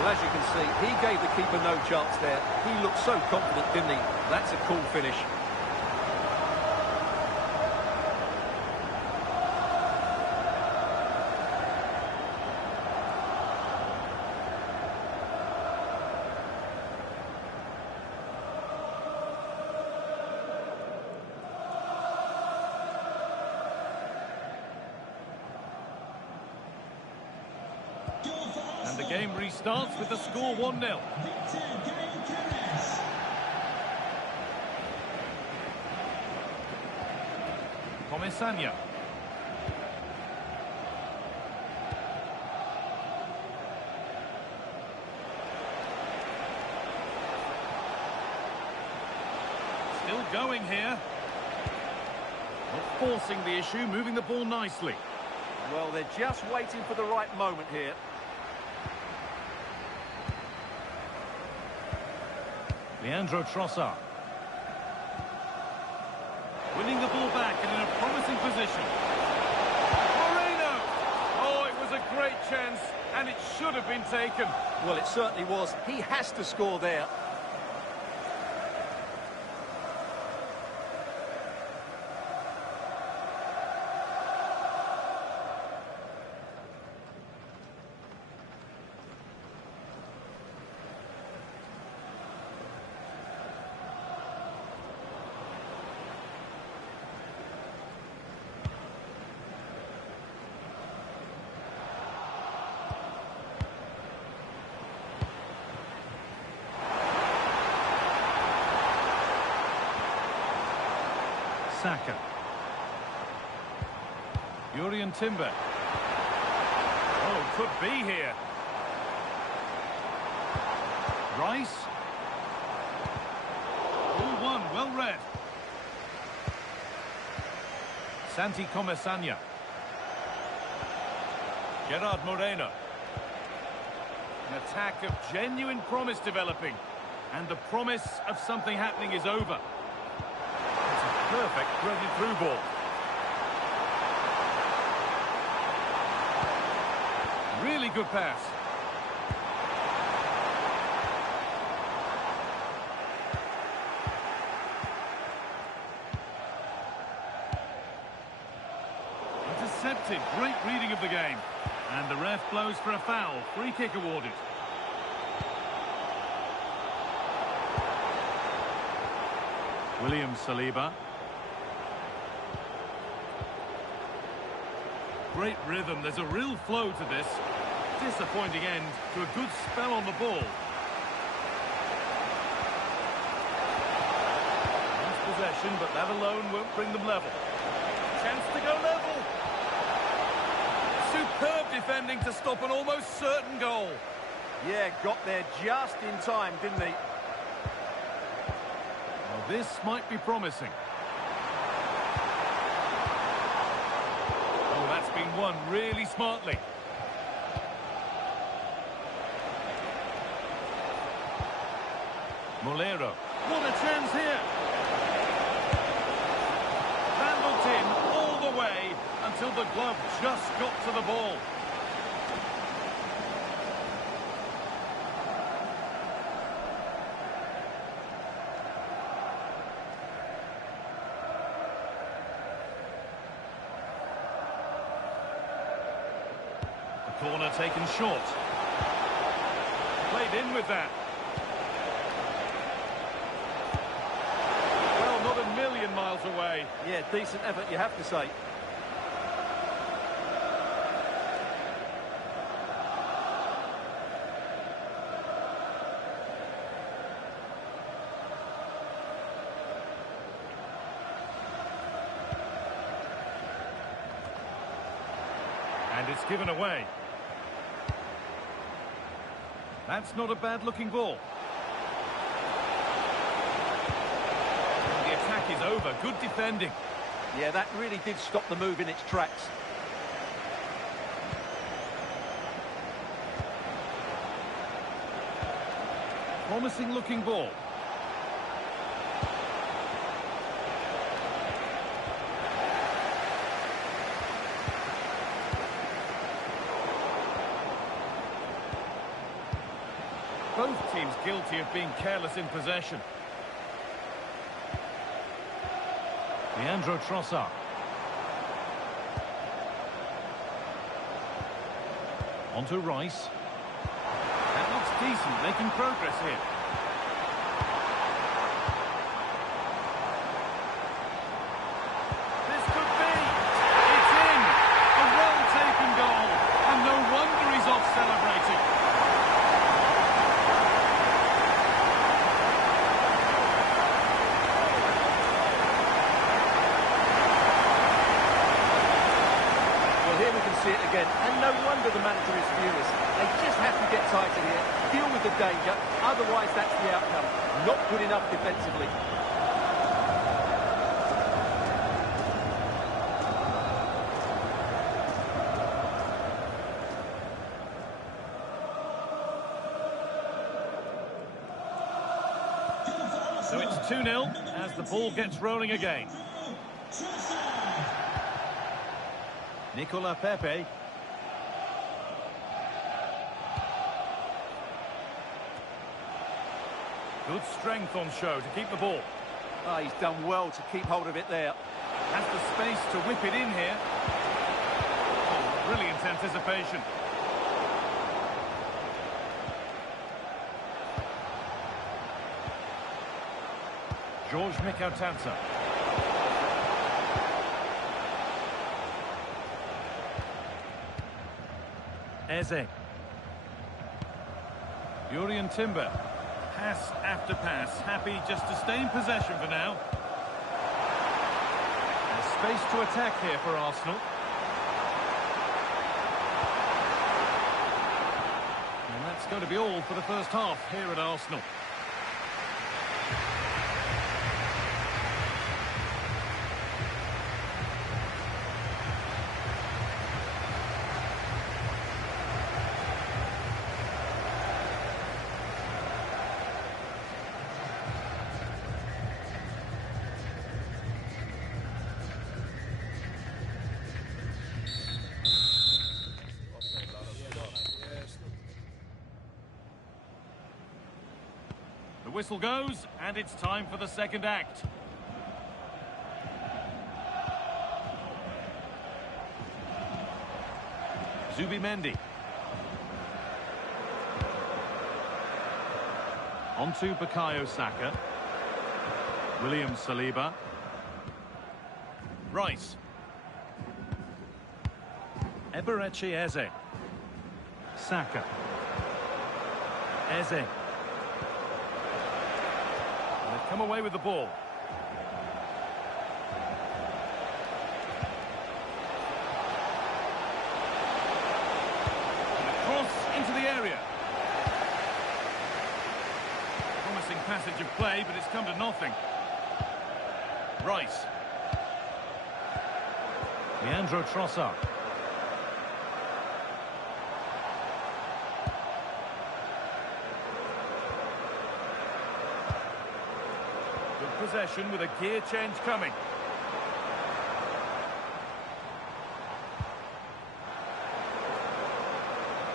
As you can see, he gave the keeper no chance there. He looked so confident, didn't he? That's a cool finish. And the game restarts with the score 1-0. Comesaña. Still going here. Not forcing the issue, moving the ball nicely. Well, they're just waiting for the right moment here. Leandro Trossard. Winning the ball back and in a promising position. Moreno! Oh, it was a great chance, and it should have been taken. Well, it certainly was. He has to score there. Saka. Urian Timber. Oh, could be here. Rice. All one, well read. Santi Comesaña. Gerard Moreno. An attack of genuine promise developing. And the promise of something happening is over. Perfect threaded through ball. Really good pass. Intercepted. Great reading of the game. And the ref blows for a foul. Free kick awarded. William Saliba. Great rhythm, there's a real flow to this. Disappointing end to a good spell on the ball. Nice possession, but that alone won't bring them level. Chance to go level. Superb defending to stop an almost certain goal. Yeah, got there just in time, didn't he? Well, this might be promising. That's been won really smartly. Molero. What a chance here. Vandaled in all the way until the glove just got to the ball. Corner taken short. Played in with that. Well, not a million miles away. Yeah, decent effort, you have to say. And it's given away. That's not a bad-looking ball. And the attack is over. Good defending. Yeah, that really did stop the move in its tracks. Promising-looking ball. Both teams guilty of being careless in possession. Leandro Trossard. Onto Rice. That looks decent, making progress here. This could be. It's in. A well-taken goal. And no wonder he's off celebrating. see it again, and no wonder the manager is furious. They just have to get tighter here, deal with the danger, otherwise that's the outcome. Not good enough defensively. So it's 2-0 as the ball gets rolling again. Nicola Pepe. Good strength on show to keep the ball. Oh, he's done well to keep hold of it there. Has the space to whip it in here. Oh, brilliant anticipation. George Mikautanza. Eze. Jurien Timber. Pass after pass. Happy just to stay in possession for now. There's space to attack here for Arsenal. And that's going to be all for the first half here at Arsenal. The whistle goes, and it's time for the second act. Zubimendi. Onto Bukayo Saka. William Saliba. Rice. Eberechi Eze. Saka. Eze. They've come away with the ball. And a cross into the area. Promising passage of play, but it's come to nothing. Rice. Leandro Trossard. Possession with a gear change coming.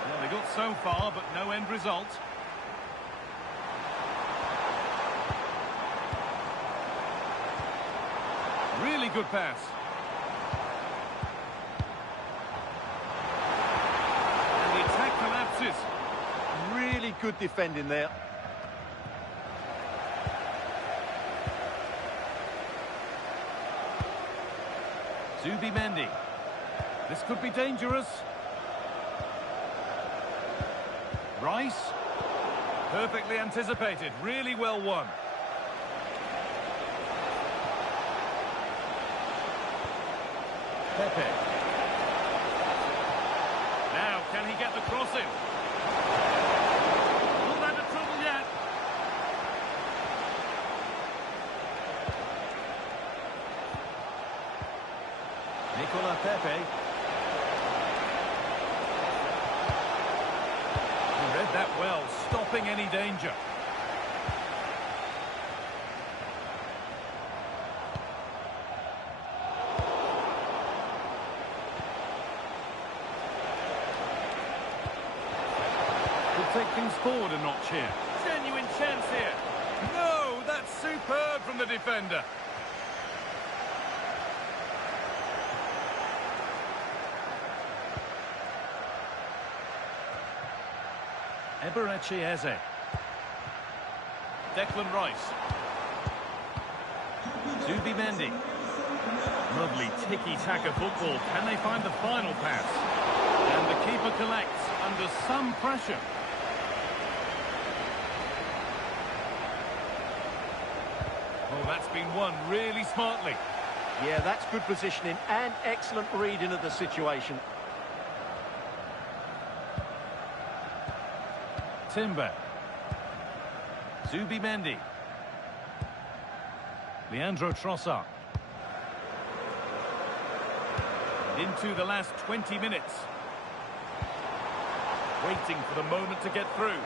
Well, they got so far, but no end result. Really good pass. And the attack collapses. Really good defending there. Zubimendi. This could be dangerous. Rice. Perfectly anticipated. Really well won. Pepe. Now, can he get the cross in? Not out of trouble yet. Nicola Pepe. He read that well, stopping any danger. Could take things forward a notch here. Genuine chance here. No, that's superb from the defender. Eberechi Eze. Declan Rice. Zubimendi. Lovely tiki-taka football. Can they find the final pass? And the keeper collects under some pressure. Oh, that's been won really smartly. Yeah, that's good positioning and excellent reading of the situation. Timber. Zubimendi. Leandro Trossard. Into the last 20 minutes. Waiting for the moment to get through.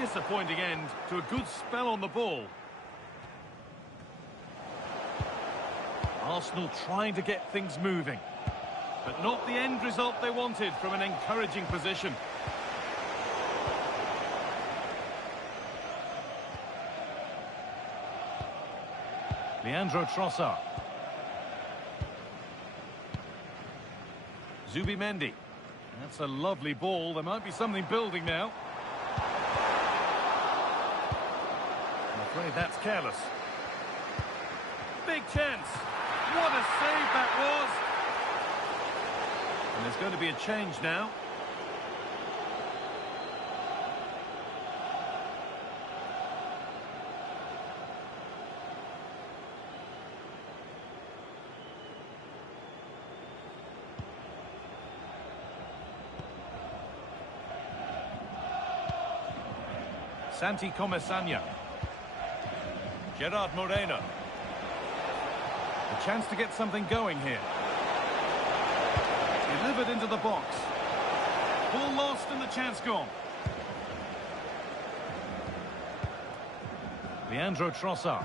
Disappointing end to a good spell on the ball. Arsenal trying to get things moving, but not the end result they wanted from an encouraging position. Leandro Trossard. Zubimendi. That's a lovely ball. There might be something building now. I'm afraid that's careless. Big chance. What a save that was. And there's going to be a change now. Santi Comesanya. Gerard Moreno. A chance to get something going here. Delivered into the box. Ball lost and the chance gone. Leandro Trossard.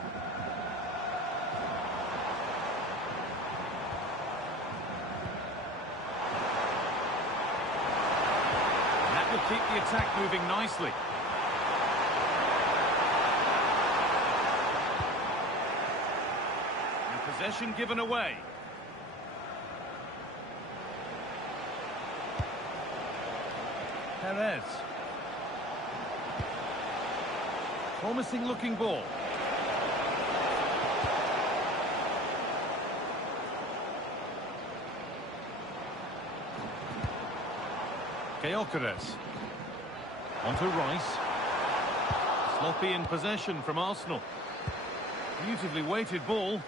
And that will keep the attack moving nicely. Possession given away. Perez. Promising looking ball. Gyökeres. On to Rice. Sloppy in possession from Arsenal. Beautifully weighted ball.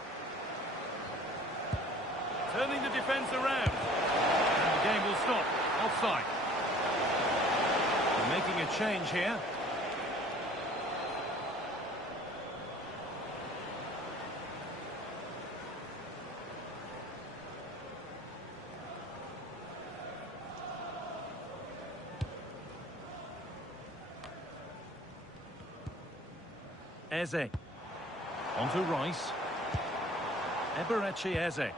Turning the defence around. And the game will stop. Offside. They're making a change here. Eze. On to Rice. Eberechi Eze.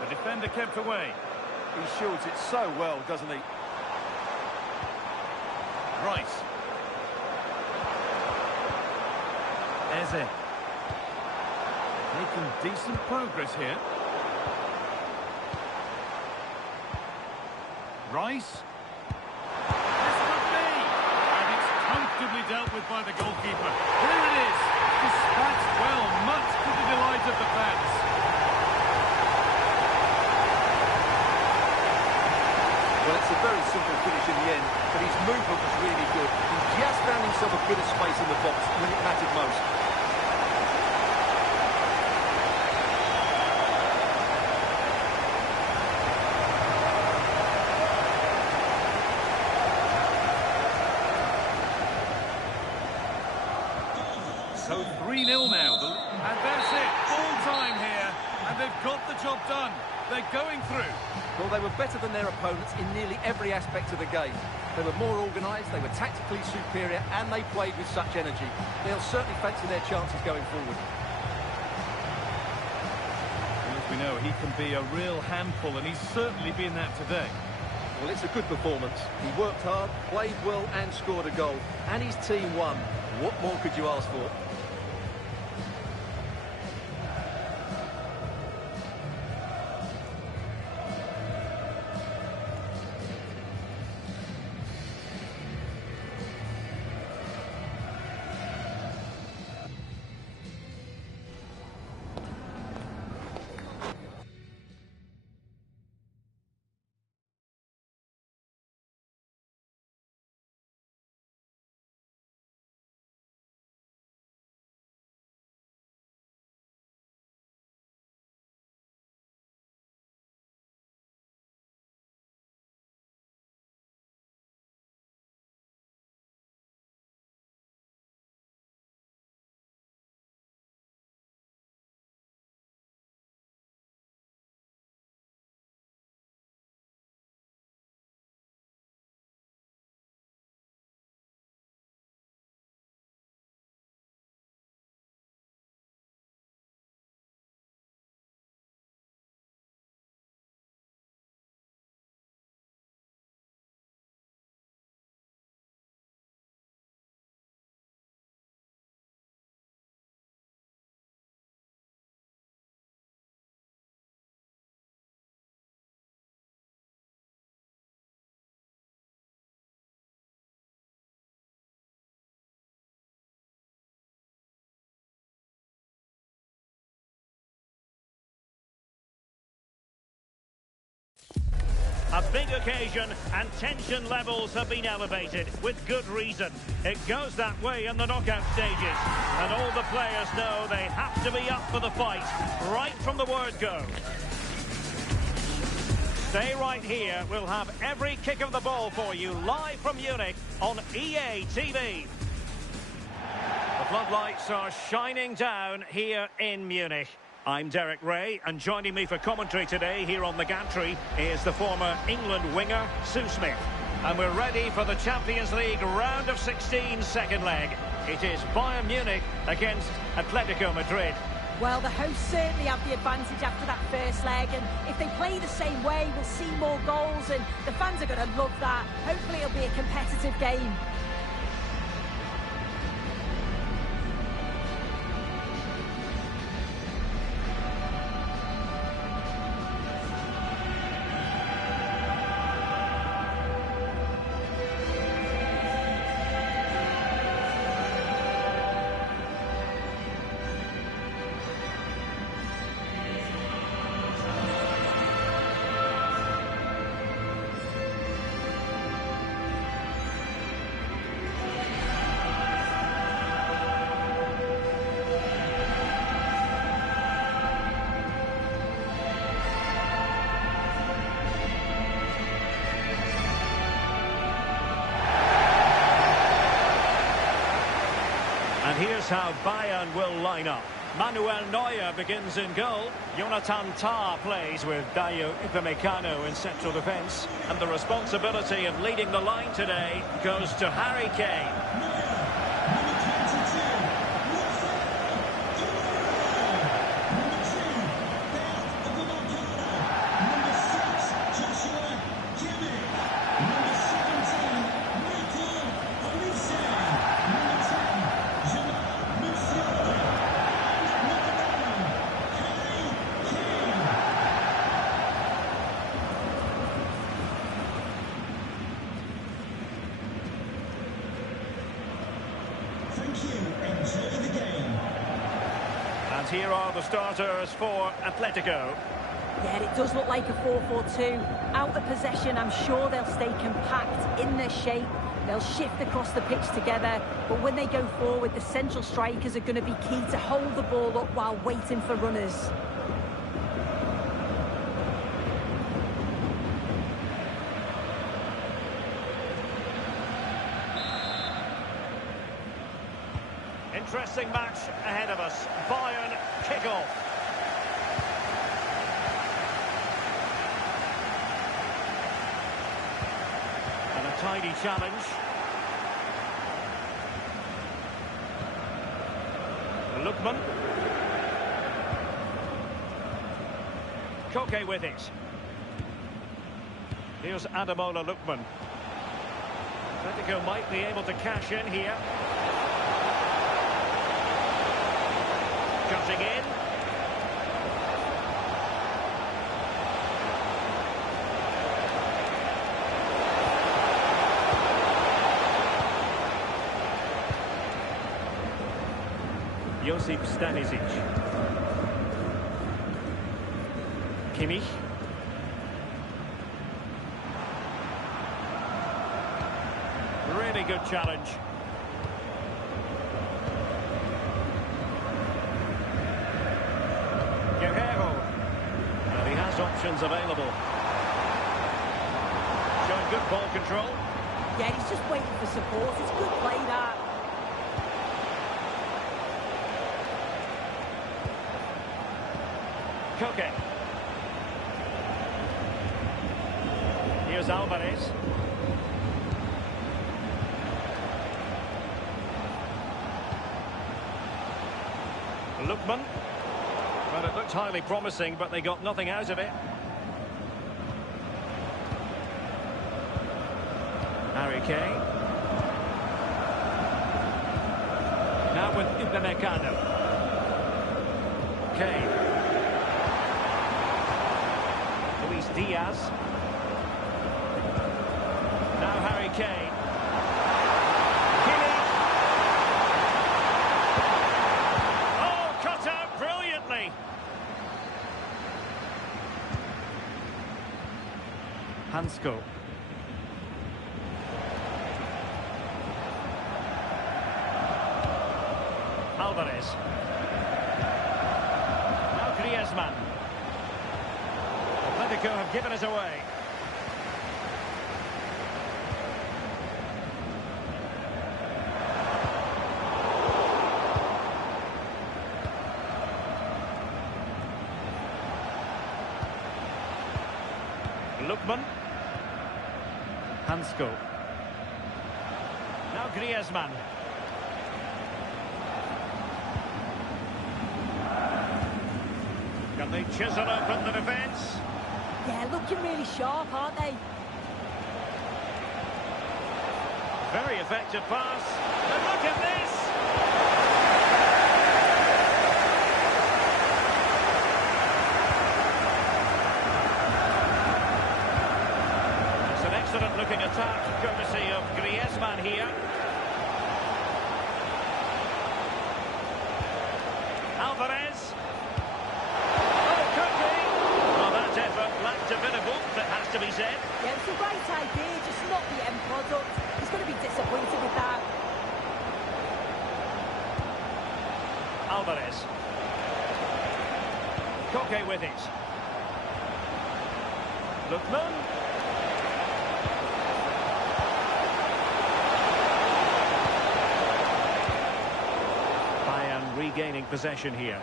The defender kept away. He shields it so well, doesn't he? Rice. Eze. Making decent progress here. Rice. This could be. And it's comfortably dealt with by the goalkeeper. Here it is. Dispatched well, much to the delight of the fans. Well, it's a very simple finish in the end, but his movement was really good. He just found himself a bit of space in the box when it mattered most. So 3-0 now, and that's it, full time here, and they've got the job done. They're going through. Well, they were better than their opponents in nearly every aspect of the game. They were more organised, they were tactically superior, and they played with such energy. They'll certainly fancy their chances going forward. Well, as we know, he can be a real handful, and he's certainly been that today. Well, it's a good performance. He worked hard, played well, and scored a goal. And his team won. What more could you ask for? A big occasion, and tension levels have been elevated, with good reason. It goes that way in the knockout stages, and all the players know they have to be up for the fight, right from the word go. Stay right here. We'll have every kick of the ball for you live from Munich on EA TV. The floodlights are shining down here in Munich. I'm Derek Ray, and joining me for commentary today here on the gantry is the former England winger, Sue Smith. And we're ready for the Champions League round of 16 second leg. It is Bayern Munich against Atletico Madrid. Well, the hosts certainly have the advantage after that first leg, and if they play the same way, we'll see more goals, and the fans are going to love that. Hopefully it'll be a competitive game. And here's how Bayern will line up. Manuel Neuer begins in goal. Jonathan Tah plays with Dayo Upamecano in central defence. And the responsibility of leading the line today goes to Harry Kane. Enjoy the game. And here are the starters for Atletico. Yeah, it does look like a 4-4-2. Out of possession, I'm sure they'll stay compact in their shape. They'll shift across the pitch together. But when they go forward, the central strikers are going to be key to hold the ball up while waiting for runners. Interesting match ahead of us. Bayern kick-off. And a tidy challenge. Lookman. Koke with it. Here's Ademola Lookman. Atletico might be able to cash in here. Cutting in. Josip Stanisic. Kimmich. Really good challenge. And he has options available. Showing good ball control. Yeah, he's just waiting for support. It's good play, that. Koke. Here's Alvarez. Lookman. Well, it looked highly promising, but they got nothing out of it. Harry Kane. Now with Upamecano. Kane. Luis Diaz. Now Harry Kane. Hansko. Alvarez. Now Griezmann. Atletico have given us away. Lookman. Hansko. Now Griezmann. Can they chisel open the defence? Yeah, looking really sharp, aren't they? Very effective pass. And look at this! It's an excellent looking attack, courtesy of Griezmann here. Alvarez. A bit of oomph, it has to be said. Yeah, it's the right idea, just not the end product. He's going to be disappointed with that. Alvarez. Koke with it. Lookman. Bayern regaining possession here.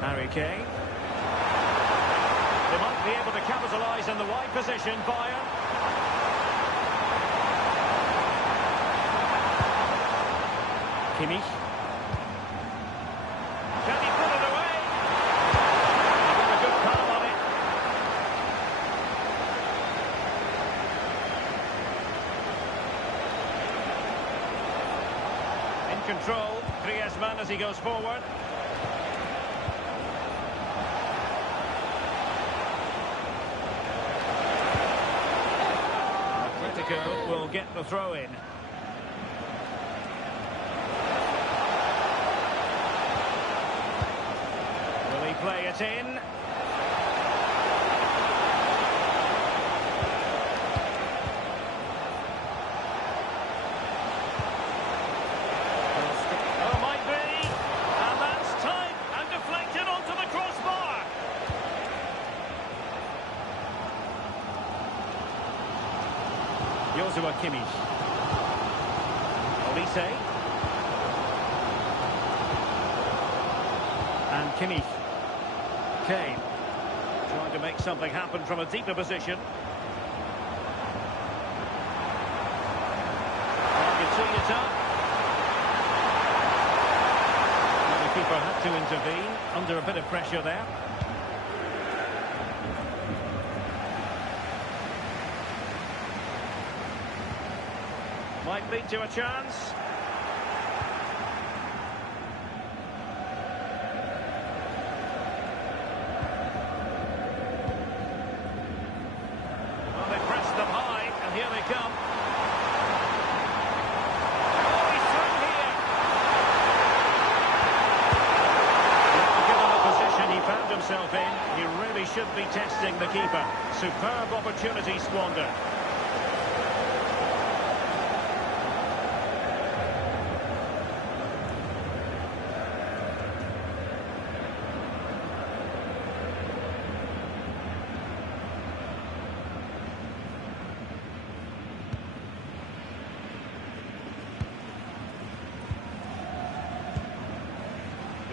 Harry Kane. They might be able to capitalise on the wide position, Bayern. Kimmich. Can he put it away? He got a good palm on it. In control, Griezmann as he goes forward. Will get the throw in. Will he play it in? Oh, might be. And that's tight and deflected onto the crossbar. Joshua Kimmich. Olise. And Kimmich. Kane. Trying to make something happen from a deeper position. Argentina up. And the keeper had to intervene under a bit of pressure there. Might lead to a chance. Well, they pressed them high, and here they come. Oh, he's through here. Well, given the position he found himself in, he really should be testing the keeper. Superb opportunity squandered.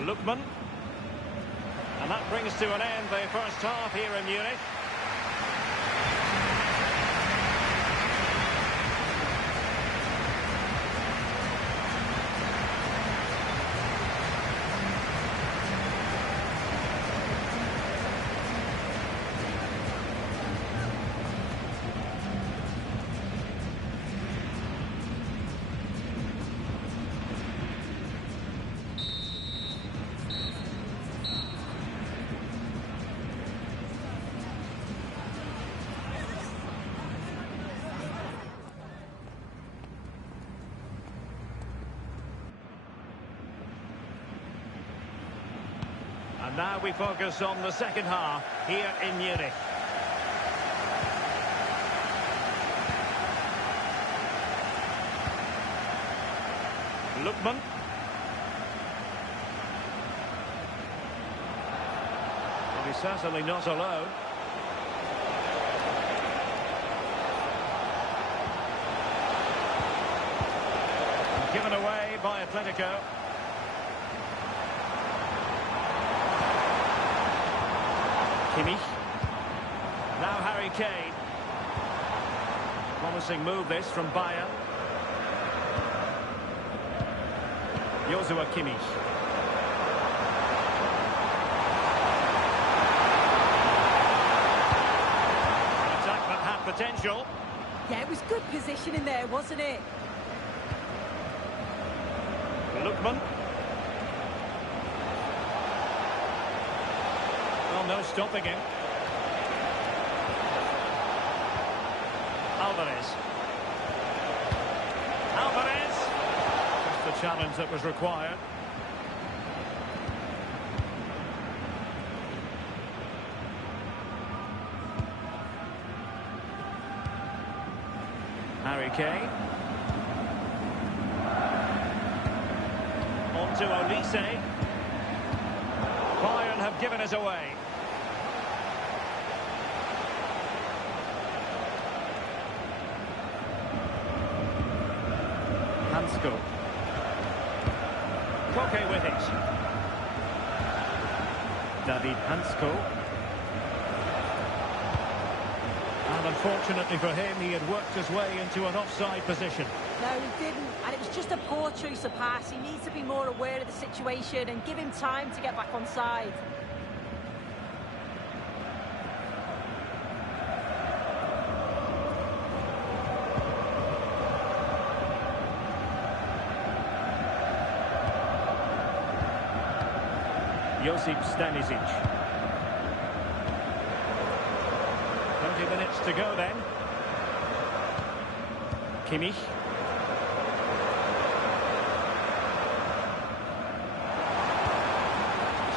Lookman. And that brings to an end the first half here in Munich. And now we focus on the second half here in Munich. Lookman. Well, he's certainly not alone. Given away by Atletico. Kimmich. Now Harry Kane. Promising move this from Bayern. Joshua Kimmich. An attack that had potential. Yeah, it was good positioning there, wasn't it? Lookman. Well, no stopping him. Alvarez. Just the challenge that was required. Harry Kane. On to Olise. Bayern have given us away. Hansko. Koke with it. David Hansko. And unfortunately for him, he had worked his way into an offside position. No, he didn't, and it was just a poor choice of pass. He needs to be more aware of the situation and give him time to get back on side. Josip Stanisic. 20 minutes to go then. Kimmich.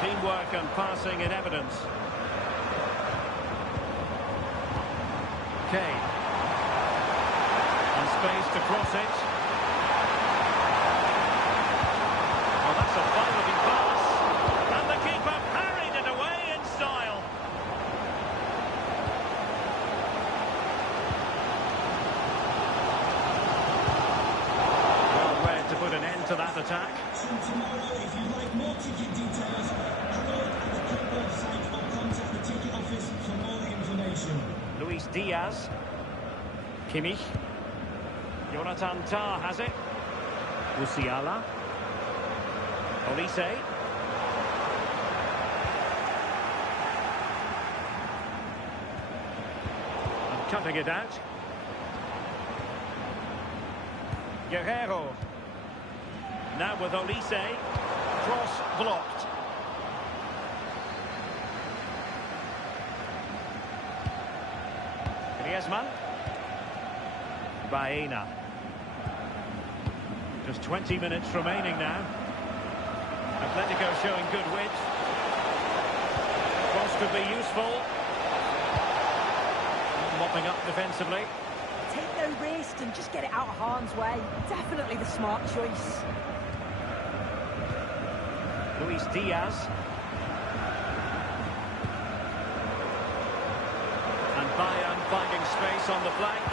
Teamwork and passing in evidence. Kane. And space to cross it. Well, that's a fine-looking pass. And the keeper parried it away in style. Well read to put an end to that attack. So tomorrow, if you'd like more ticket details, have a look at the club website or contact the ticket office for more information. Luis Diaz. Kimmich. Jonathan Tah has it. Musiala. Olise. And cutting it out. Guerrero. Now with Olise. Cross blocked. Griezmann. Baena. Just 20 minutes remaining now. Atletico showing good width. Cross could be useful. Mopping up defensively. Take no risk and just get it out of harm's way. Definitely the smart choice. Luis Diaz. And Bayern finding space on the flank.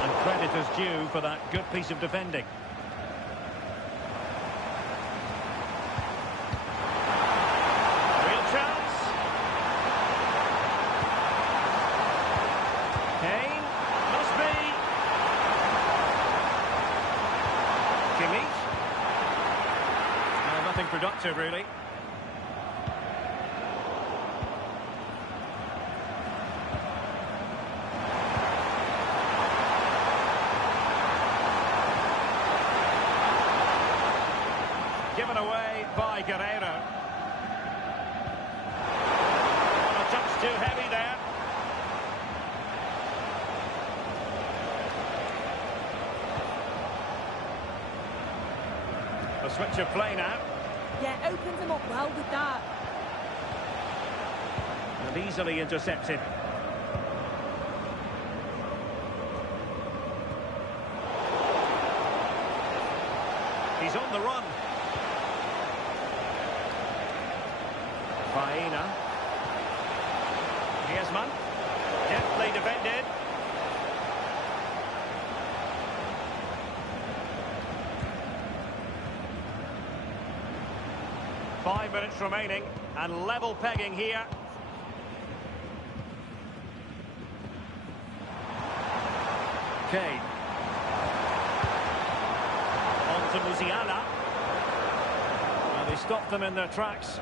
And credit is due for that good piece of defending. Real chance. Kane. Must be. Kimmich. Nothing productive, really. Given away by Guerrero. A touch too heavy there. A switch of play now. Yeah, opens him up well with that. And easily intercepted. He's on the run. Faena. Griezmann. Deftly defended. Five minutes remaining, and level pegging here. Kane. On to Musiala. And they stopped them in their tracks.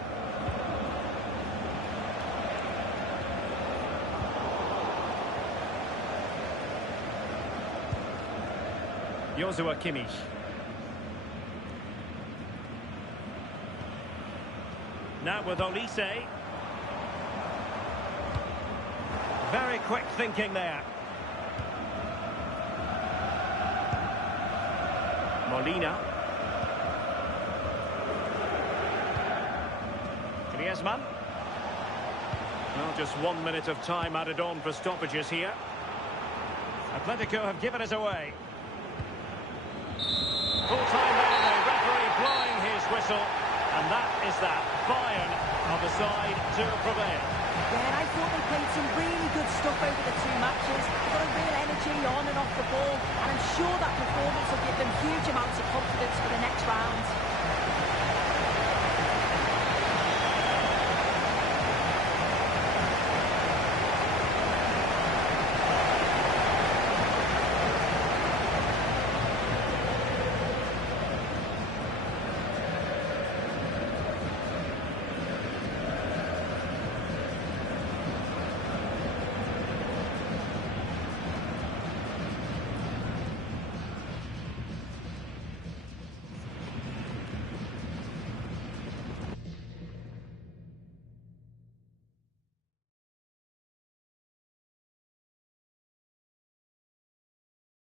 Joshua Kimmich. Now with Olise. Very quick thinking there. Molina. Griezmann. Well, just 1 minute of time added on for stoppages here. Atletico have given us away. Full time then, the referee blowing his whistle. And that is that. Bayern are the side to prevail. Yeah, and I thought they played some really good stuff over the two matches. They've got a real energy on and off the ball, and I'm sure that performance will give them huge amounts of confidence for the next round.